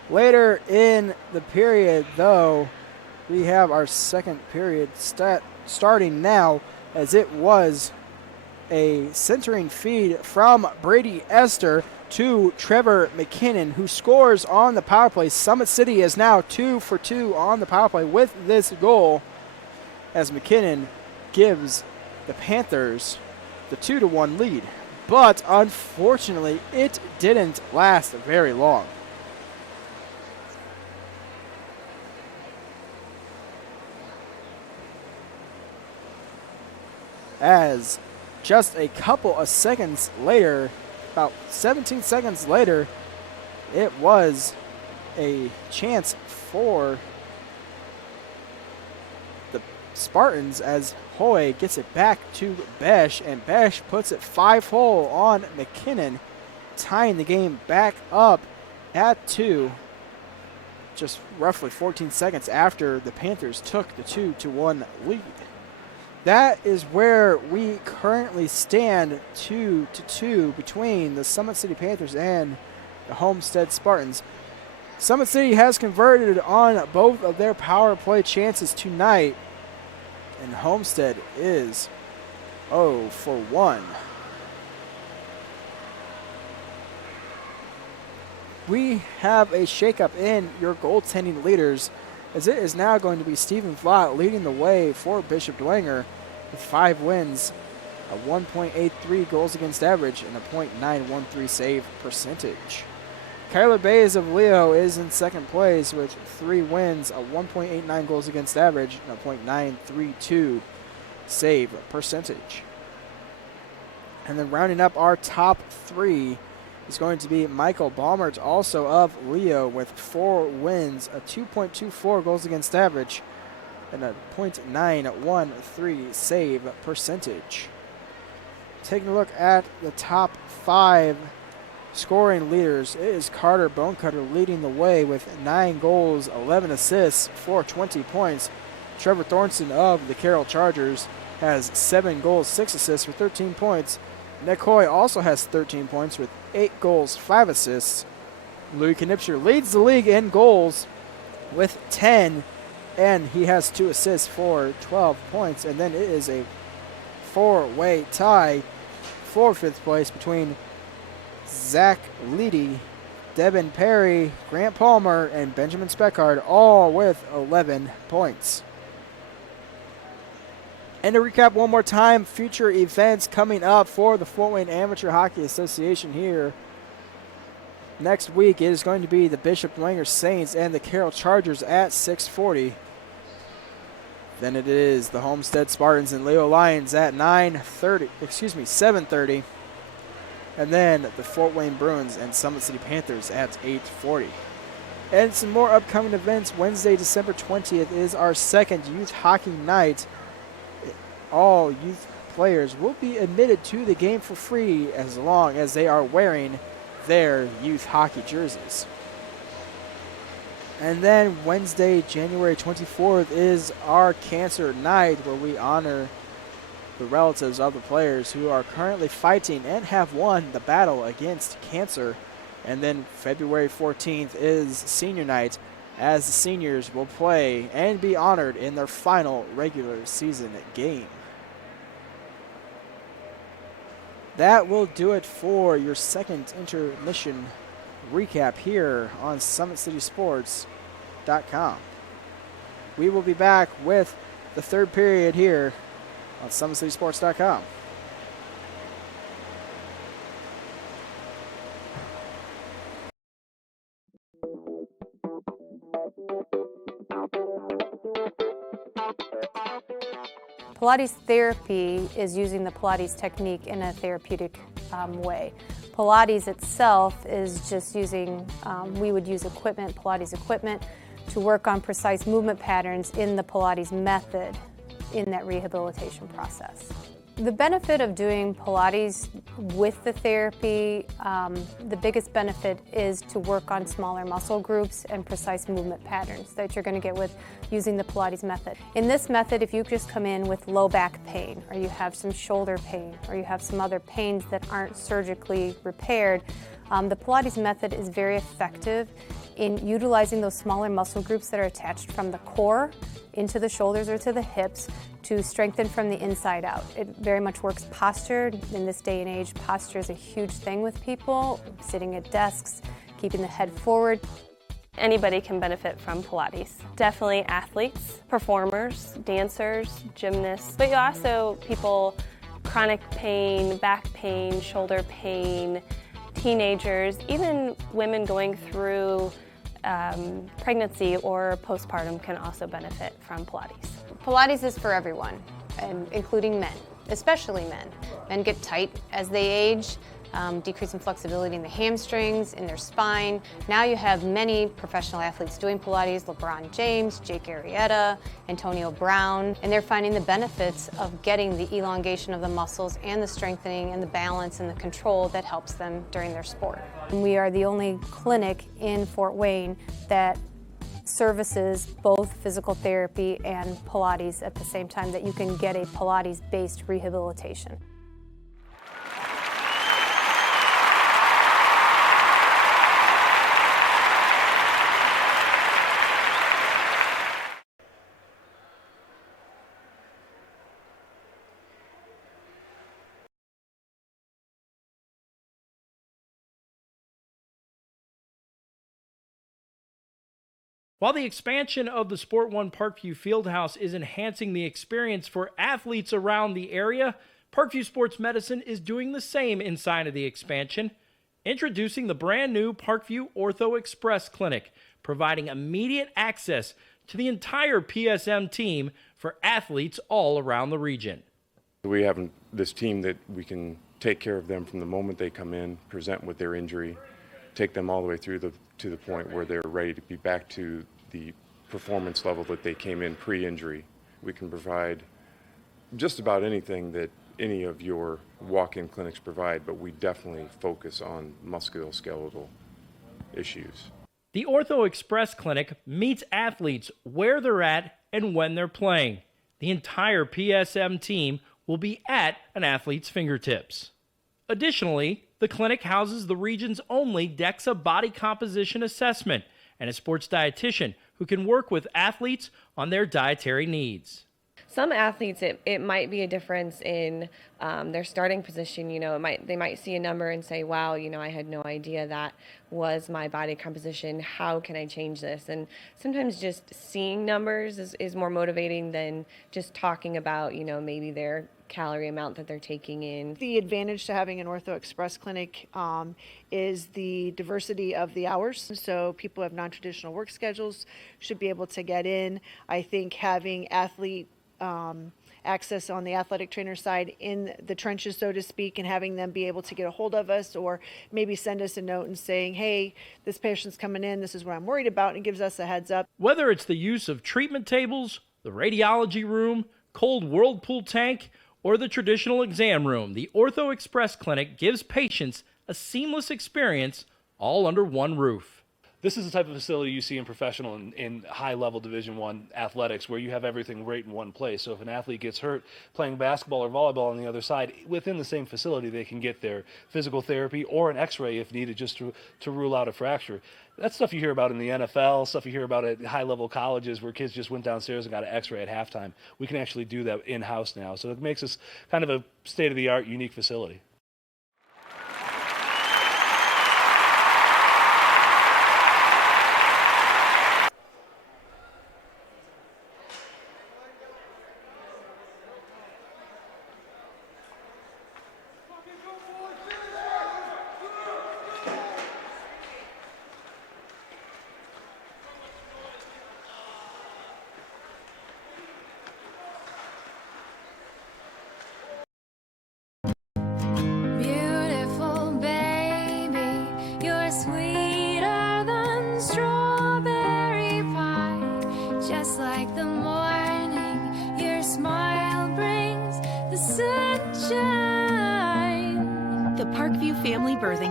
Later in the period, though, we have our second period starting now, as it was a centering feed from Brady Esther to Trevor McKinnon, who scores on the power play. Summit City is now 2 for 2 on the power play with this goal, as McKinnon gives the Panthers the 2-1 lead. But unfortunately, it didn't last very long. As just a couple of seconds later, about 17 seconds later, it was a chance for the Spartans as Hoy gets it back to Besh, and Besh puts it 5-hole on McKinnon, tying the game back up at 2, just roughly 14 seconds after the Panthers took the 2-1 lead. That is where we currently stand, 2-2 between the Summit City Panthers and the Homestead Spartans. Summit City has converted on both of their power play chances tonight, and Homestead is 0 for 1. We have a shakeup in your goaltending leaders, as it is now going to be Stephen Vlaut leading the way for Bishop Dwenger with 5 wins, a 1.83 goals against average, and a .913 save percentage. Kyler Bays of Leo is in second place with 3 wins, a 1.89 goals against average, and a .932 save percentage. And then rounding up our top 3 is going to be Michael Baumert, also of Leo, with 4 wins, a 2.24 goals against average, and a .913 save percentage. Taking a look at the top 5 scoring leaders, it is Carter Bonecutter leading the way with 9 goals, 11 assists for 20 points. Trevor Thornton of the Carroll Chargers has 7 goals, 6 assists for 13 points. Nick Hoy also has 13 points with 8 goals, 5 assists. Louis Knipscher leads the league in goals with 10, and he has 2 assists for 12 points. And then it is a 4-way tie for 5th place between Zach Leedy, Devin Perry, Grant Palmer, and Benjamin Speckard, all with 11 points. And to recap one more time, future events coming up for the Fort Wayne Amateur Hockey Association here. Next week, it is going to be the Bishop Dwenger Saints and the Carroll Chargers at 6:40. Then it is the Homestead Spartans and Leo Lions at 7:30. And then the Fort Wayne Bruins and Summit City Panthers at 8:40. And some more upcoming events. Wednesday, December 20th is our second youth hockey night. All youth players will be admitted to the game for free as long as they are wearing their youth hockey jerseys. And then Wednesday, January 24th is our cancer night, where we honor the relatives of the players who are currently fighting and have won the battle against cancer. And then February 14th is senior night, as the seniors will play and be honored in their final regular season game. That will do it for your second intermission recap here on SummitCitySports.com. We will be back with the third period here on SummitCitySports.com. Pilates therapy is using the Pilates technique in a therapeutic way. Pilates itself is just using, we would use equipment, Pilates equipment, to work on precise movement patterns in the Pilates method in that rehabilitation process. The benefit of doing Pilates with the therapy, the biggest benefit is to work on smaller muscle groups and precise movement patterns that you're going to get with using the Pilates method. In this method, if you just come in with low back pain, or you have some shoulder pain, or you have some other pains that aren't surgically repaired, the Pilates method is very effective in utilizing those smaller muscle groups that are attached from the core into the shoulders or to the hips to strengthen from the inside out. It very much works posture. In this day and age, posture is a huge thing with people, sitting at desks, keeping the head forward. Anybody can benefit from Pilates. Definitely athletes, performers, dancers, gymnasts, but also people, chronic pain, back pain, shoulder pain, teenagers, even women going through pregnancy or postpartum can also benefit from Pilates. Pilates is for everyone, and including men, especially men. Men get tight as they age, decreasing flexibility in the hamstrings, in their spine. Now you have many professional athletes doing Pilates, LeBron James, Jake Arrieta, Antonio Brown, and they're finding the benefits of getting the elongation of the muscles and the strengthening and the balance and the control that helps them during their sport. And we are the only clinic in Fort Wayne that services both physical therapy and Pilates at the same time, that you can get a Pilates-based rehabilitation. While the expansion of the Sport One Parkview Fieldhouse is enhancing the experience for athletes around the area, Parkview Sports Medicine is doing the same inside of the expansion. Introducing the brand new Parkview Ortho Express Clinic, providing immediate access to the entire PSM team for athletes all around the region. We have this team that we can take care of them from the moment they come in, present with their injury, take them all the way through to the point where they're ready to be back to the performance level that they came in pre-injury. We can provide just about anything that any of your walk-in clinics provide, but we definitely focus on musculoskeletal issues. The Ortho Express Clinic meets athletes where they're at and when they're playing. The entire PSM team will be at an athlete's fingertips. Additionally, the clinic houses the region's only DEXA body composition assessment and a sports dietitian who can work with athletes on their dietary needs. Some athletes, it might be a difference in their starting position. They might see a number and say, wow, I had no idea that was my body composition. How can I change this? And sometimes just seeing numbers is more motivating than just talking about, maybe their calorie amount that they're taking in. The advantage to having an Ortho Express clinic is the diversity of the hours. So people who have non-traditional work schedules should be able to get in. I think having athlete access on the athletic trainer side in the trenches, so to speak, and having them be able to get a hold of us or maybe send us a note and saying, hey, this patient's coming in, this is what I'm worried about, and gives us a heads up. Whether it's the use of treatment tables, the radiology room, cold whirlpool tank, or the traditional exam room, the Ortho Express Clinic gives patients a seamless experience all under one roof. This is the type of facility you see in professional and high-level Division I athletics where you have everything right in one place. So if an athlete gets hurt playing basketball or volleyball on the other side, within the same facility they can get their physical therapy or an x-ray if needed just to rule out a fracture. That's stuff you hear about in the NFL, stuff you hear about at high-level colleges where kids just went downstairs and got an x-ray at halftime. We can actually do that in-house now. So it makes us kind of a state-of-the-art, unique facility.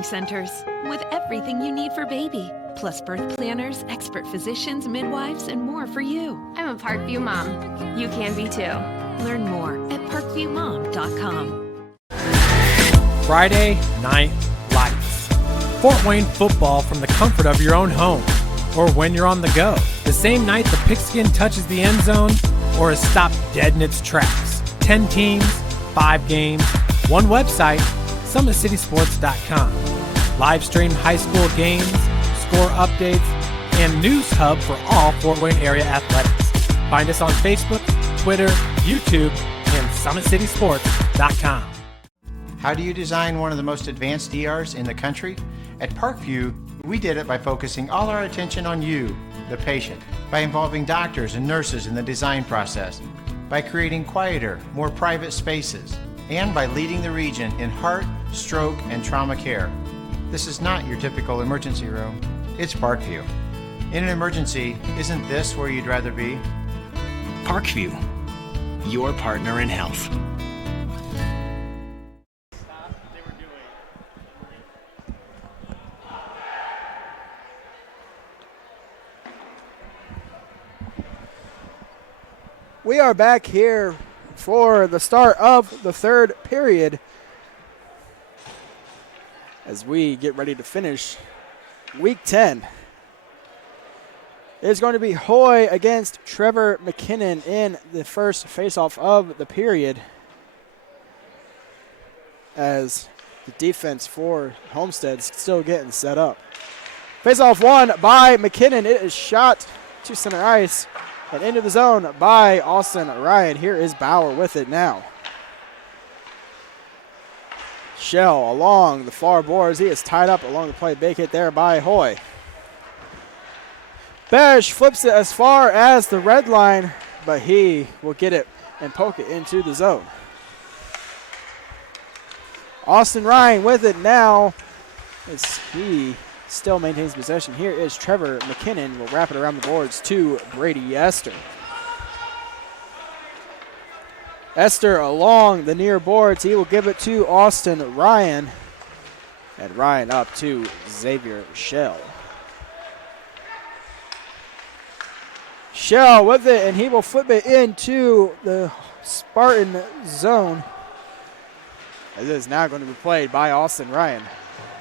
Centers with everything you need for baby, plus birth planners, expert physicians, midwives, and more for you. I'm a Parkview mom. You can be too. Learn more at parkviewmom.com. Friday Night Lights. Fort Wayne football from the comfort of your own home or when you're on the go. The same night the pigskin touches the end zone or is stopped dead in its tracks. 10 teams, 5 games, one website, SummitCitySports.com. Live stream high school games, score updates, and news hub for all Fort Wayne area athletics. Find us on Facebook, Twitter, YouTube, and SummitCitySports.com. How do you design one of the most advanced ERs in the country? At Parkview, we did it by focusing all our attention on you, the patient, by involving doctors and nurses in the design process, by creating quieter, more private spaces, and by leading the region in heart, stroke, and trauma care. This is not your typical emergency room. It's Parkview. In an emergency, isn't this where you'd rather be? Parkview, your partner in health. We are back here for the start of the third period as we get ready to finish Week 10. It's going to be Hoy against Trevor McKinnon in the first faceoff of the period as the defense for Homestead is still getting set up. Faceoff won by McKinnon. It is shot to center ice and into the zone by Austin Ryan. Here is Bauer with it now. Shell along the far boards. He is tied up along the play. Big hit there by Hoy. Besh flips it as far as the red line, but he will get it and poke it into the zone. Austin Ryan with it now as he still maintains possession. Here is Trevor McKinnon. Will wrap it around the boards to Brady Esther. Esther along the near boards. He will give it to Austin Ryan. And Ryan up to Xavier Shell. Shell with it, and he will flip it into the Spartan zone. It is now going to be played by Austin Ryan.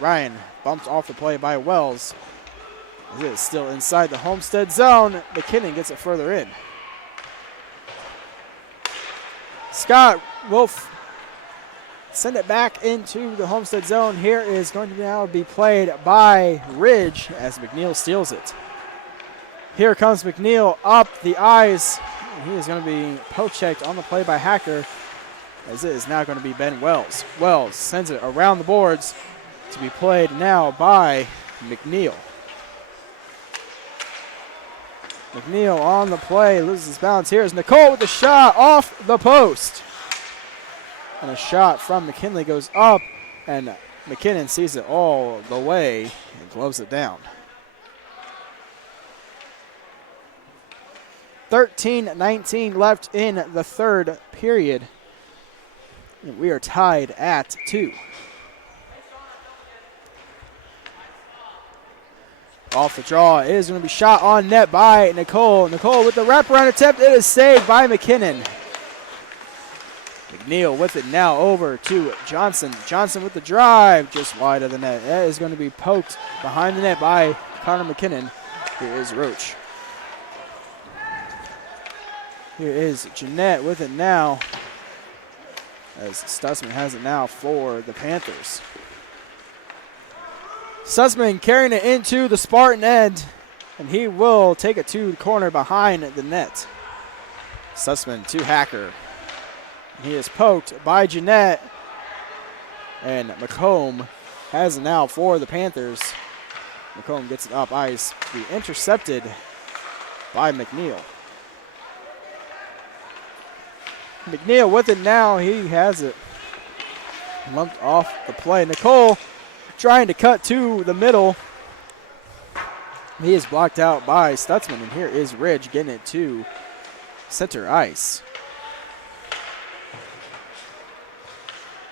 Ryan bumped off the play by Wells. It is still inside the Homestead zone. McKinnon gets it further in. Scott will send it back into the Homestead zone. Here is going to now be played by Ridge as McNeil steals it. Here comes McNeil up the ice. He is going to be poke checked on the play by Hacker. as it is now going to be Ben Wells. Wells sends it around the boards to be played now by McNeil. McNeil on the play, loses balance. Here's Nicole with the shot off the post. And a shot from McKinley goes up, and McKinnon sees it all the way and gloves it down. 13-19 left in the third period. And we are tied at 2. Off the draw is going to be shot on net by Nicole. Nicole with the wraparound attempt. It is saved by McKinnon. McNeil with it now over to Johnson. Johnson with the drive just wide of the net. That is going to be poked behind the net by Connor McKinnon. Here is Roach. Here is Jeanette with it now, as Stutzman has it now for the Panthers. Stutzman carrying it into the Spartan end, and he will take it to the corner behind the net. Stutzman to Hacker. He is poked by Jeanette, and McComb has it now for the Panthers. McComb gets it up ice, be intercepted by McNeil. McNeil with it now. He has it lumped off the play. Nicole trying to cut to the middle. He is blocked out by Stutzman, and here is Ridge getting it to center ice.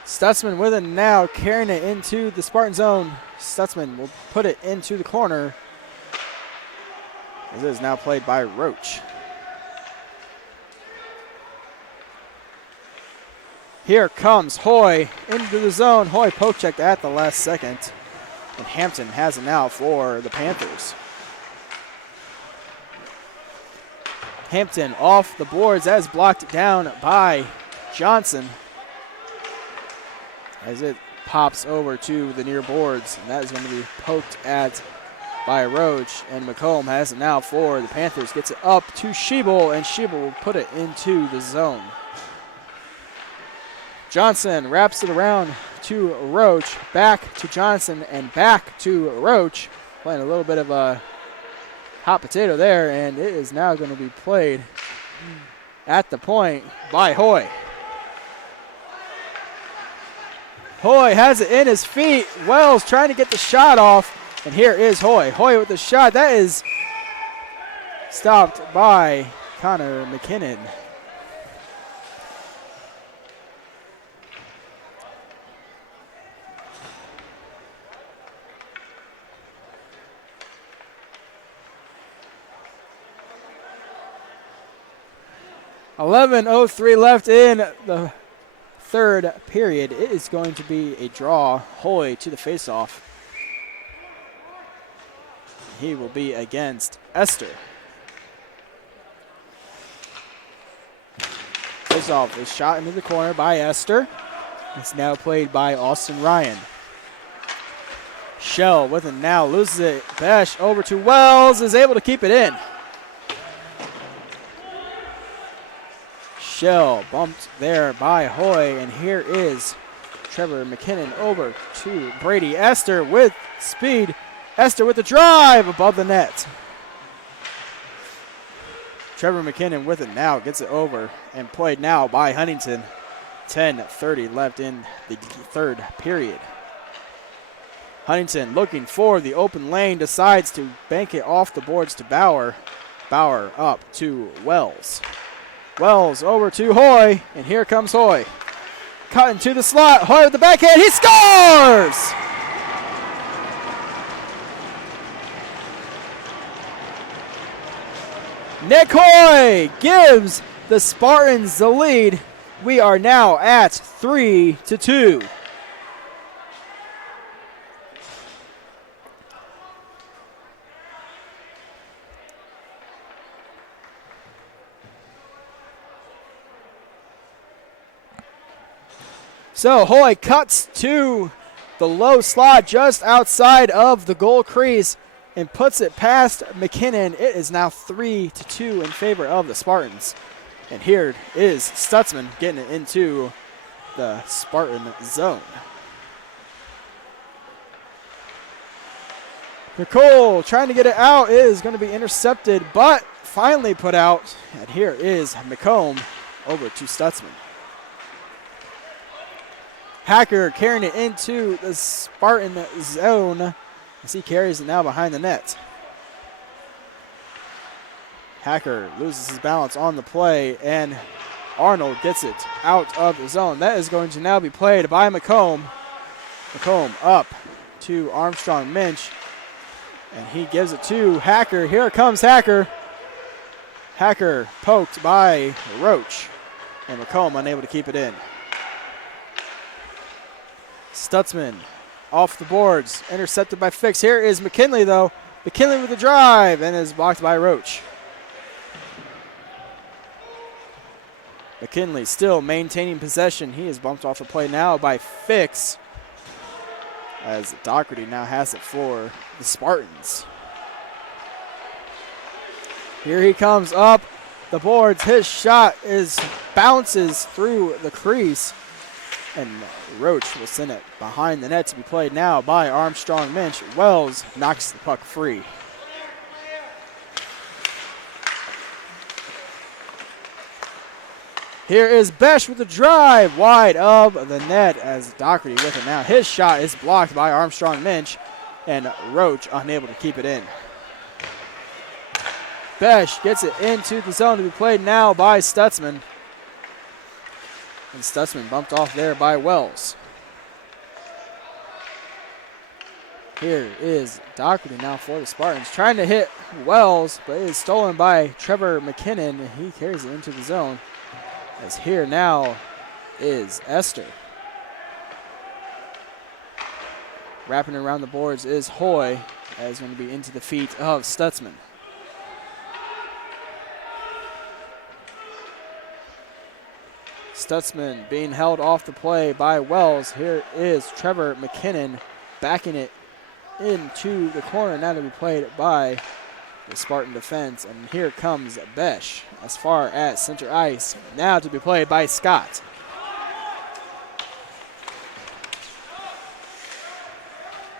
Stutzman with it now, carrying it into the Spartan zone. Stutzman will put it into the corner. This is now played by Roach. Here comes Hoy into the zone. Hoy poke checked at the last second. And Hampton has it now for the Panthers. Hampton off the boards. That is blocked down by Johnson, as it pops over to the near boards. And that is going to be poked at by Roach. And McComb has it now for the Panthers. Gets it up to Schiebel, and Schiebel will put it into the zone. Johnson wraps it around to Roach, back to Johnson, and back to Roach. Playing a little bit of a hot potato there, and it is now going to be played at the point by Hoy. Hoy has it in his feet. Wells trying to get the shot off, and here is Hoy. Hoy with the shot. That is stopped by Connor McKinnon. .11:03 left in the third period. It is going to be a draw. Hoy to the faceoff. He will be against Esther. Faceoff is shot into the corner by Esther. It's now played by Austin Ryan. Shell with it now, loses it. Besh over to Wells, is able to keep it in. Shell bumped there by Hoy, and here is Trevor McKinnon over to Brady Esther with speed. Esther with the drive above the net. Trevor McKinnon with it now, gets it over and played now by Huntington. 10:30 left in the third period. Huntington looking for the open lane, decides to bank it off the boards to Bauer. Bauer up to Wells. Wells over to Hoy, and here comes Hoy. Cut into the slot. Hoy with the backhand. He scores! Nick Hoy gives the Spartans the lead. We are now at 3-2. So Hoy cuts to the low slot just outside of the goal crease and puts it past McKinnon. It is now 3-2 in favor of the Spartans. And here is Stutzman getting it into the Spartan zone. Nicole trying to get it out, is going to be intercepted, but finally put out. And here is McComb over to Stutzman. Hacker carrying it into the Spartan zone as he carries it now behind the net. Hacker loses his balance on the play, and Arnold gets it out of the zone. That is going to now be played by McComb. McComb up to Armstrong Minch, and he gives it to Hacker. Here comes Hacker. Hacker poked by Roach, and McComb unable to keep it in. Stutzman off the boards, intercepted by Fix. Here is McKinley, though. McKinley with the drive, and is blocked by Roach. McKinley still maintaining possession. He is bumped off the play now by Fix, as Doherty now has it for the Spartans. Here he comes up the boards. His shot bounces through the crease, and Roach will send it behind the net to be played now by Armstrong Minch. Wells knocks the puck free. Here is Besh with the drive wide of the net as Doherty with it now. His shot is blocked by Armstrong Minch, and Roach unable to keep it in. Besh gets it into the zone to be played now by Stutzman. And Stutzman bumped off there by Wells. Here is Doherty now for the Spartans, trying to hit Wells, but it is stolen by Trevor McKinnon. He carries it into the zone. As here now is Esther. Wrapping around the boards is Hoy, as going to be into the feet of Stutzman. Stutzman being held off the play by Wells. Here is Trevor McKinnon backing it into the corner, now to be played by the Spartan defense. And here comes Besh as far as center ice, now to be played by Scott.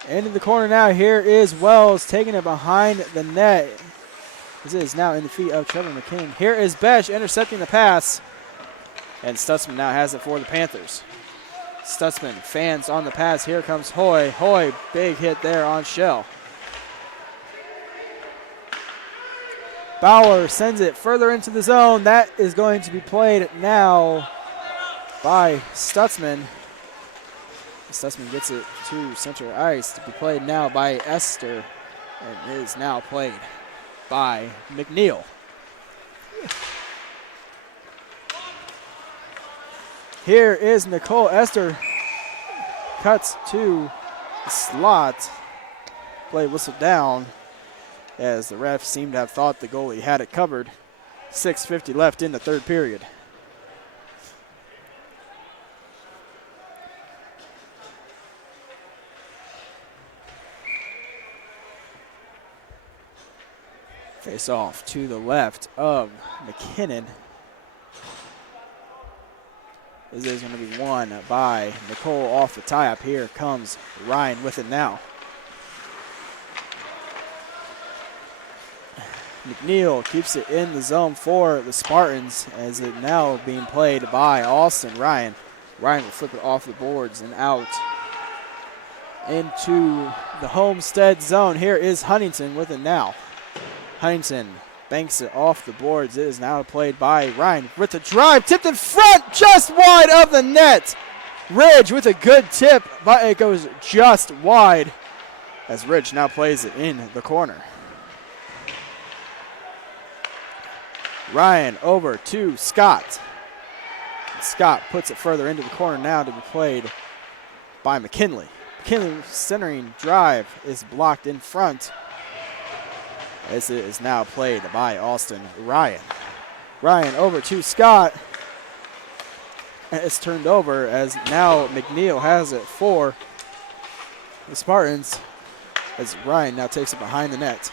Into the corner now, here is Wells taking it behind the net. This is now in the feet of Trevor McKinnon. Here is Besh intercepting the pass, and Stutzman now has it for the Panthers. Stutzman fans on the pass. Here comes Hoy. Hoy, big hit there on Shell. Bauer sends it further into the zone. That is going to be played now by Stutzman. Stutzman gets it to center ice to be played now by Esther, and is now played by McNeil. Here is Nicole. Esther cuts to the slot. Play whistled down, as the refs seemed to have thought the goalie had it covered. 6:50 left in the third period. Face off to the left of McKinnon. This is going to be won by Nicole off the tie-up. Here comes Ryan with it now. McNeil keeps it in the zone for the Spartans, as it now being played by Austin Ryan. Ryan will flip it off the boards and out into the Homestead zone. Here is Huntington with it now. Huntington banks it off the boards. It is now played by Ryan with the drive, tipped in front, just wide of the net. Ridge with a good tip, but it goes just wide, as Ridge now plays it in the corner. Ryan over to Scott. Scott puts it further into the corner now to be played by McKinley. McKinley's centering drive is blocked in front. This is now played by Austin Ryan. Ryan over to Scott. It's turned over, as now McNeil has it for the Spartans, as Ryan now takes it behind the net.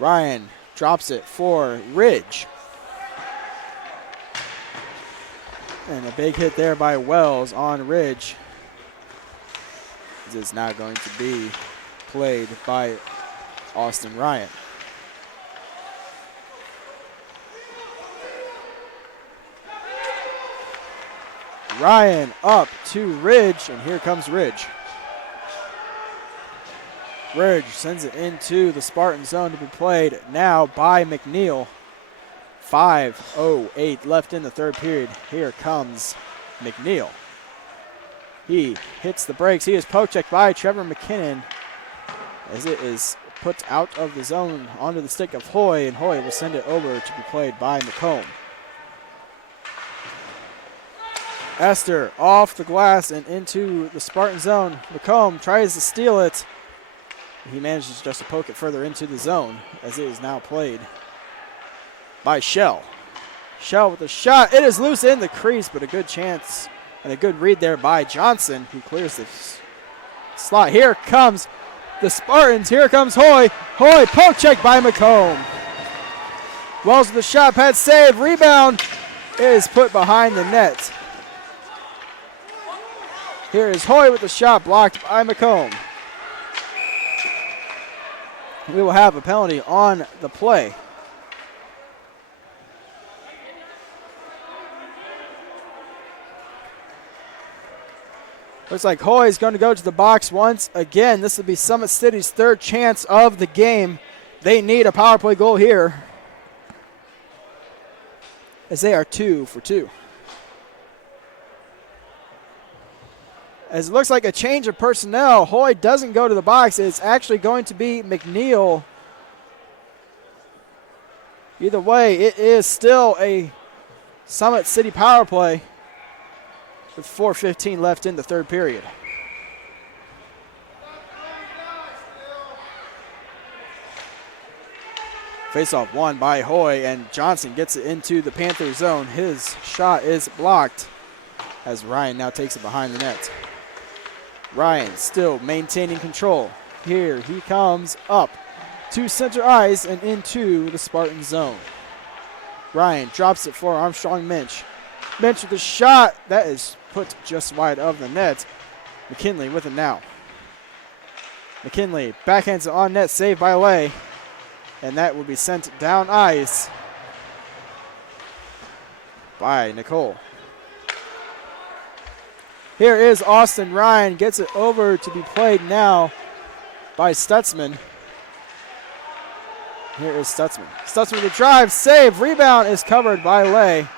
Ryan drops it for Ridge. And a big hit there by Wells on Ridge. This is now going to be played by Austin Ryan. Ryan up to Ridge, and here comes Ridge. Ridge sends it into the Spartan zone to be played now by McNeil. 5:08 left in the third period. Here comes McNeil. He hits the brakes. He is poke checked by Trevor McKinnon as it is put out of the zone onto the stick of Hoy, and Hoy will send it over to be played by McComb. Esther off the glass and into the Spartan zone. McComb tries to steal it. He manages just to poke it further into the zone as it is now played by Shell. Shell with a shot. It is loose in the crease, but a good chance and a good read there by Johnson, who clears the slot. Here comes the Spartans. Here comes Hoy. Hoy poke check by McComb. Wells with the shot pad save. Rebound is put behind the net. Here is Hoy with the shot blocked by McComb. We will have a penalty on the play. Looks like Hoy is going to go to the box once again. This will be Summit City's third chance of the game. They need a power play goal here, as they are 2 for 2. As it looks like a change of personnel, Hoy doesn't go to the box. It's actually going to be McNeil. Either way, it is still a Summit City power play with 4:15 left in the third period. Face-off won by Hoy, and Johnson gets it into the Panther zone. His shot is blocked as Ryan now takes it behind the net. Ryan still maintaining control. Here he comes up to center ice and into the Spartan zone. Ryan drops it for Armstrong Minch. Minch with a shot that is put just wide of the net. McKinley with it now. McKinley backhands it on net, saved by Lay, and that will be sent down ice by Nicole. Here is Austin Ryan, gets it over to be played now by Stutzman. Here is Stutzman. Stutzman with a drive, save, rebound is covered by Lay.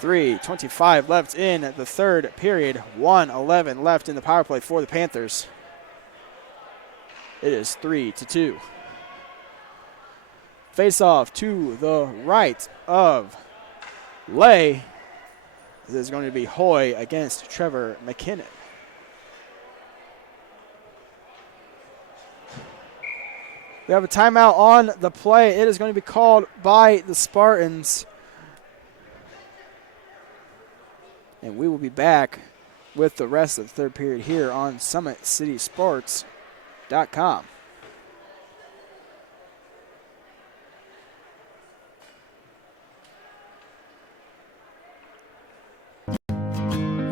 3:25 left in the third period. 1:11 left in the power play for the Panthers. It is 3-2. Face off to the right of Lay. This is going to be Hoy against Trevor McKinnon. We have a timeout on the play. It is going to be called by the Spartans. And we will be back with the rest of the third period here on SummitCitySports.com.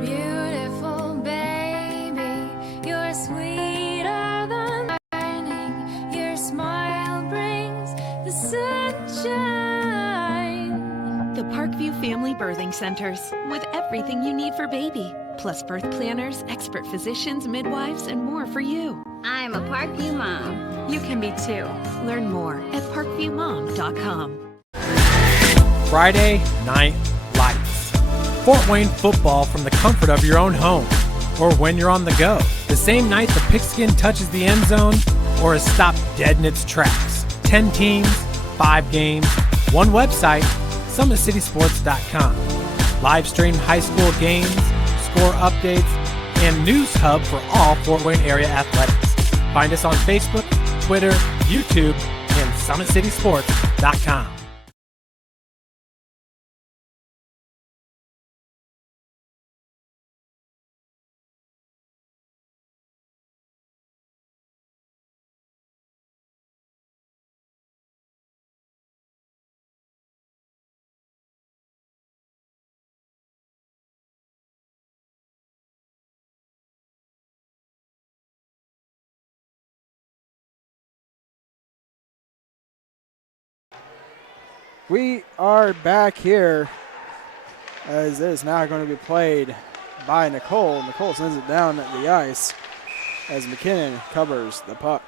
Beautiful baby, you're sweeter than lightning. Your smile brings the sunshine. The Parkview Family Birthing Centers, with everything you need for baby, plus birth planners, expert physicians, midwives, and more for you. I'm a Parkview mom. You can be too. Learn more at parkviewmom.com. Friday Night Lights. Fort Wayne football from the comfort of your own home, or when you're on the go. The same night the pigskin touches the end zone, or is stopped dead in its tracks. 10 teams, 5 games, one website, SummitCitySports.com. Live stream high school games, score updates, and news hub for all Fort Wayne area athletics. Find us on Facebook, Twitter, YouTube, and SummitCitySports.com. We are back here as it is now going to be played by Nicole. Nicole sends it down the ice as McKinnon covers the puck.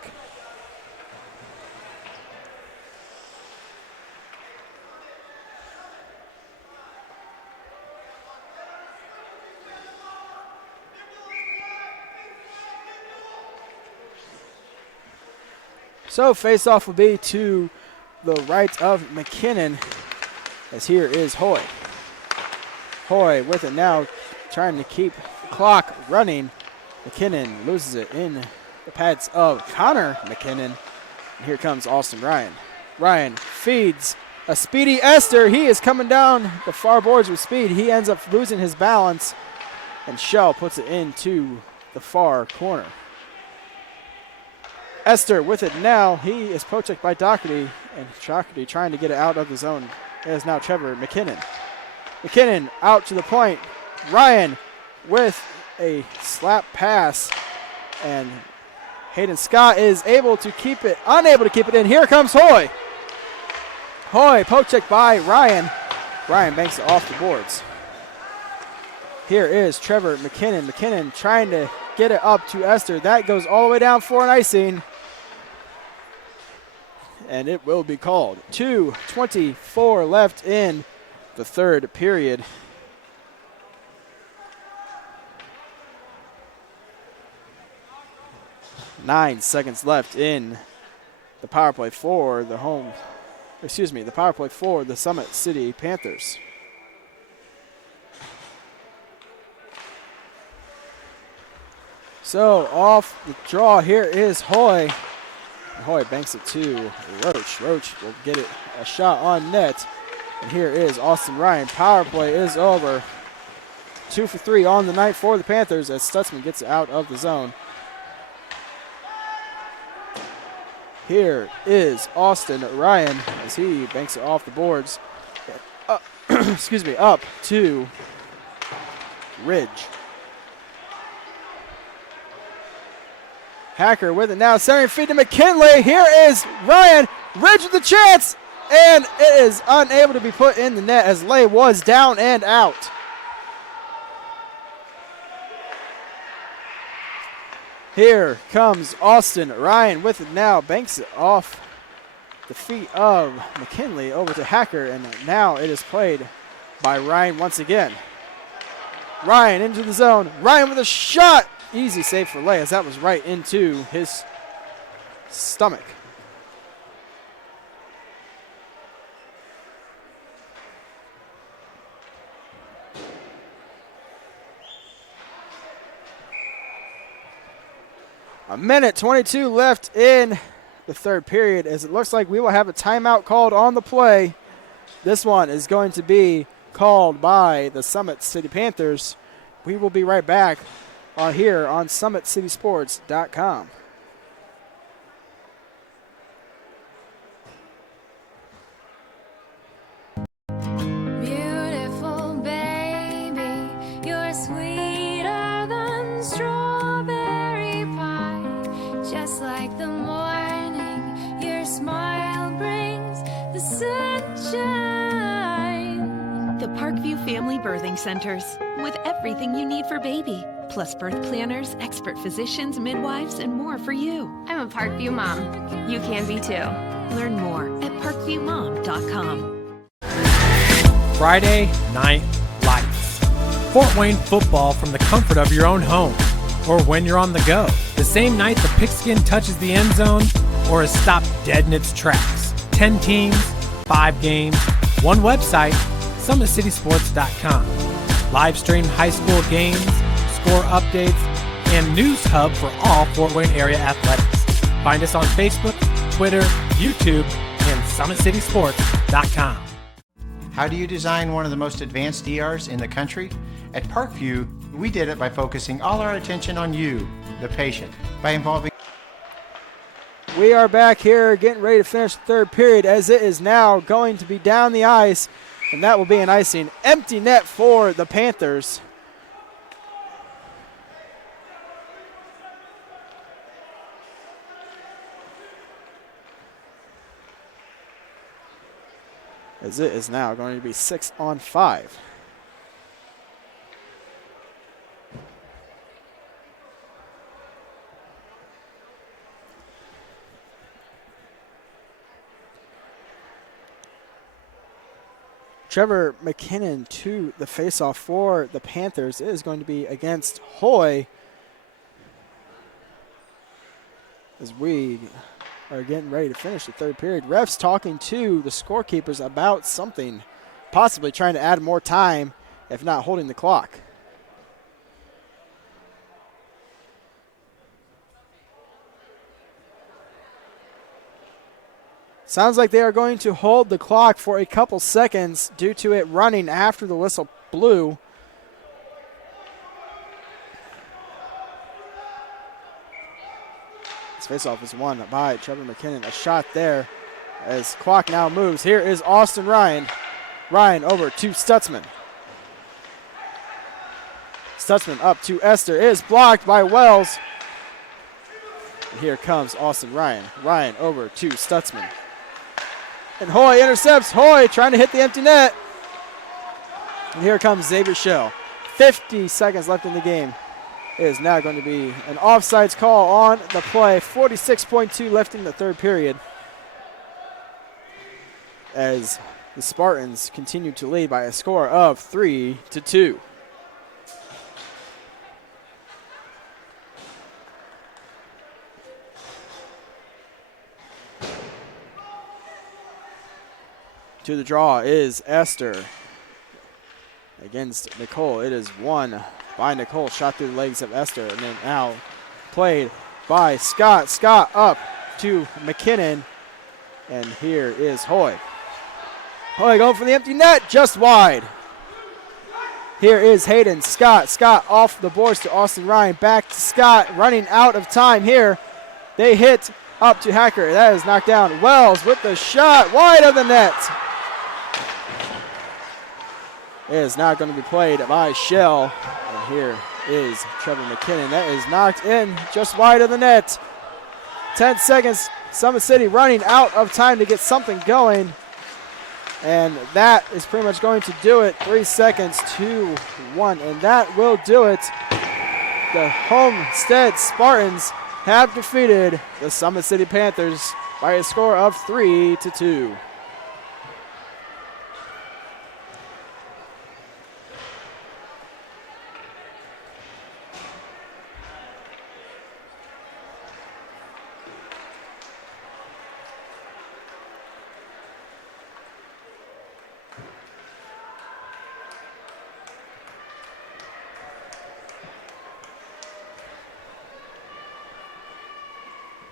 So face-off will be to the right of McKinnon, as here is Hoy. Hoy with it now, trying to keep the clock running. McKinnon loses it in the pads of Connor McKinnon. And here comes Austin Ryan. Ryan feeds a speedy Esther. He is coming down the far boards with speed. He ends up losing his balance, and Shell puts it into the far corner. Esther with it now. He is poke-checked by Doherty, and Doherty trying to get it out of the zone. It is now Trevor McKinnon. McKinnon out to the point. Ryan with a slap pass, and Hayden Scott is unable to keep it in. Here comes Hoy. Hoy poke-checked by Ryan. Ryan banks it off the boards. Here is Trevor McKinnon. McKinnon trying to get it up to Esther. That goes all the way down for an icing, and it will be called. 2:24 left in the third period. Nine seconds left in the power play for the power play for the Summit City Panthers. So off the draw, here is Hoy. Hoy banks it to Roach. Roach will get it a shot on net. And here is Austin Ryan. Power play is over. 2 for 3 on the night for the Panthers as Stutzman gets it out of the zone. Here is Austin Ryan as he banks it off the boards. Up to Ridge. Hacker with it now, centering feed to McKinley. Here is Ryan. Ridge with the chance, and it is unable to be put in the net as Lay was down and out. Here comes Austin Ryan with it now, banks it off the feet of McKinley over to Hacker, and now it is played by Ryan once again. Ryan into the zone. Ryan with a shot. Easy save for Lay as that was right into his stomach. A minute 22 left in the third period as it looks like we will have a timeout called on the play. This one is going to be called by the Summit City Panthers. We will be right back here on SummitCitySports.com. Beautiful baby, you're sweeter than strawberry pie. Just like the morning, your smile brings the sunshine. The Parkview Family Birthing Centers, with everything you need for baby, plus birth planners, expert physicians, midwives, and more for you. I'm a Parkview mom. You can be too. Learn more at parkviewmom.com. Friday Night Lights. Fort Wayne football from the comfort of your own home, or when you're on the go. The same night the pigskin touches the end zone, or is stopped dead in its tracks. 10 teams, 5 games, one website, SummitCitySports.com. Live stream high school games, score updates, and news hub for all Fort Wayne area athletics. Find us on Facebook, Twitter, YouTube, and SummitCitySports.com. How do you design one of the most advanced DRs in the country? At Parkview, we did it by focusing all our attention on you, the patient, by involving... We are back here getting ready to finish the third period as it is now going to be down the ice, and that will be an icing. Empty net for the Panthers. as it is now going to be 6-on-5. Trevor McKinnon to the faceoff for the Panthers. It is going to be against Hoy, as we are getting ready to finish the third period. Refs talking to the scorekeepers about something, possibly trying to add more time, if not holding the clock. Sounds like they are going to hold the clock for a couple seconds due to it running after the whistle blew. This faceoff is won by Trevor McKinnon. A shot there as clock now moves. Here is Austin Ryan. Ryan over to Stutzman. Stutzman up to Esther. It is blocked by Wells. And here comes Austin Ryan. Ryan over to Stutzman. And Hoy intercepts. Hoy trying to hit the empty net. And here comes Xavier Shell. 50 seconds left in the game. It is now going to be an offsides call on the play. 46.2 left in the third period, as the Spartans continue to lead by a score of 3-2. To the draw is Esther against Nicole. It is won by Nicole. Shot through the legs of Esther, and then now played by Scott. Scott up to McKinnon, and here is Hoy. Hoy going for the empty net, just wide. Here is Hayden. Scott. Scott off the boards to Austin Ryan. Back to Scott, running out of time here. They hit up to Hacker. That is knocked down. Wells with the shot, wide of the net. It is now going to be played by Shell. And here is Trevor McKinnon. That is knocked in just wide of the net. 10 seconds. Summit City running out of time to get something going. And that is pretty much going to do it. 3 seconds, 2-1. And that will do it. The Homestead Spartans have defeated the Summit City Panthers by a score of 3-2.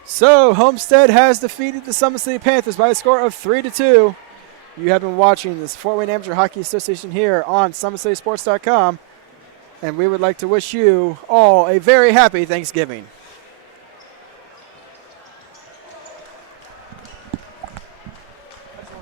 So, Homestead has defeated the Summit City Panthers by a score of 3-2. You have been watching this Fort Wayne Amateur Hockey Association here on SummitCitySports.com, and we would like to wish you all a very happy Thanksgiving.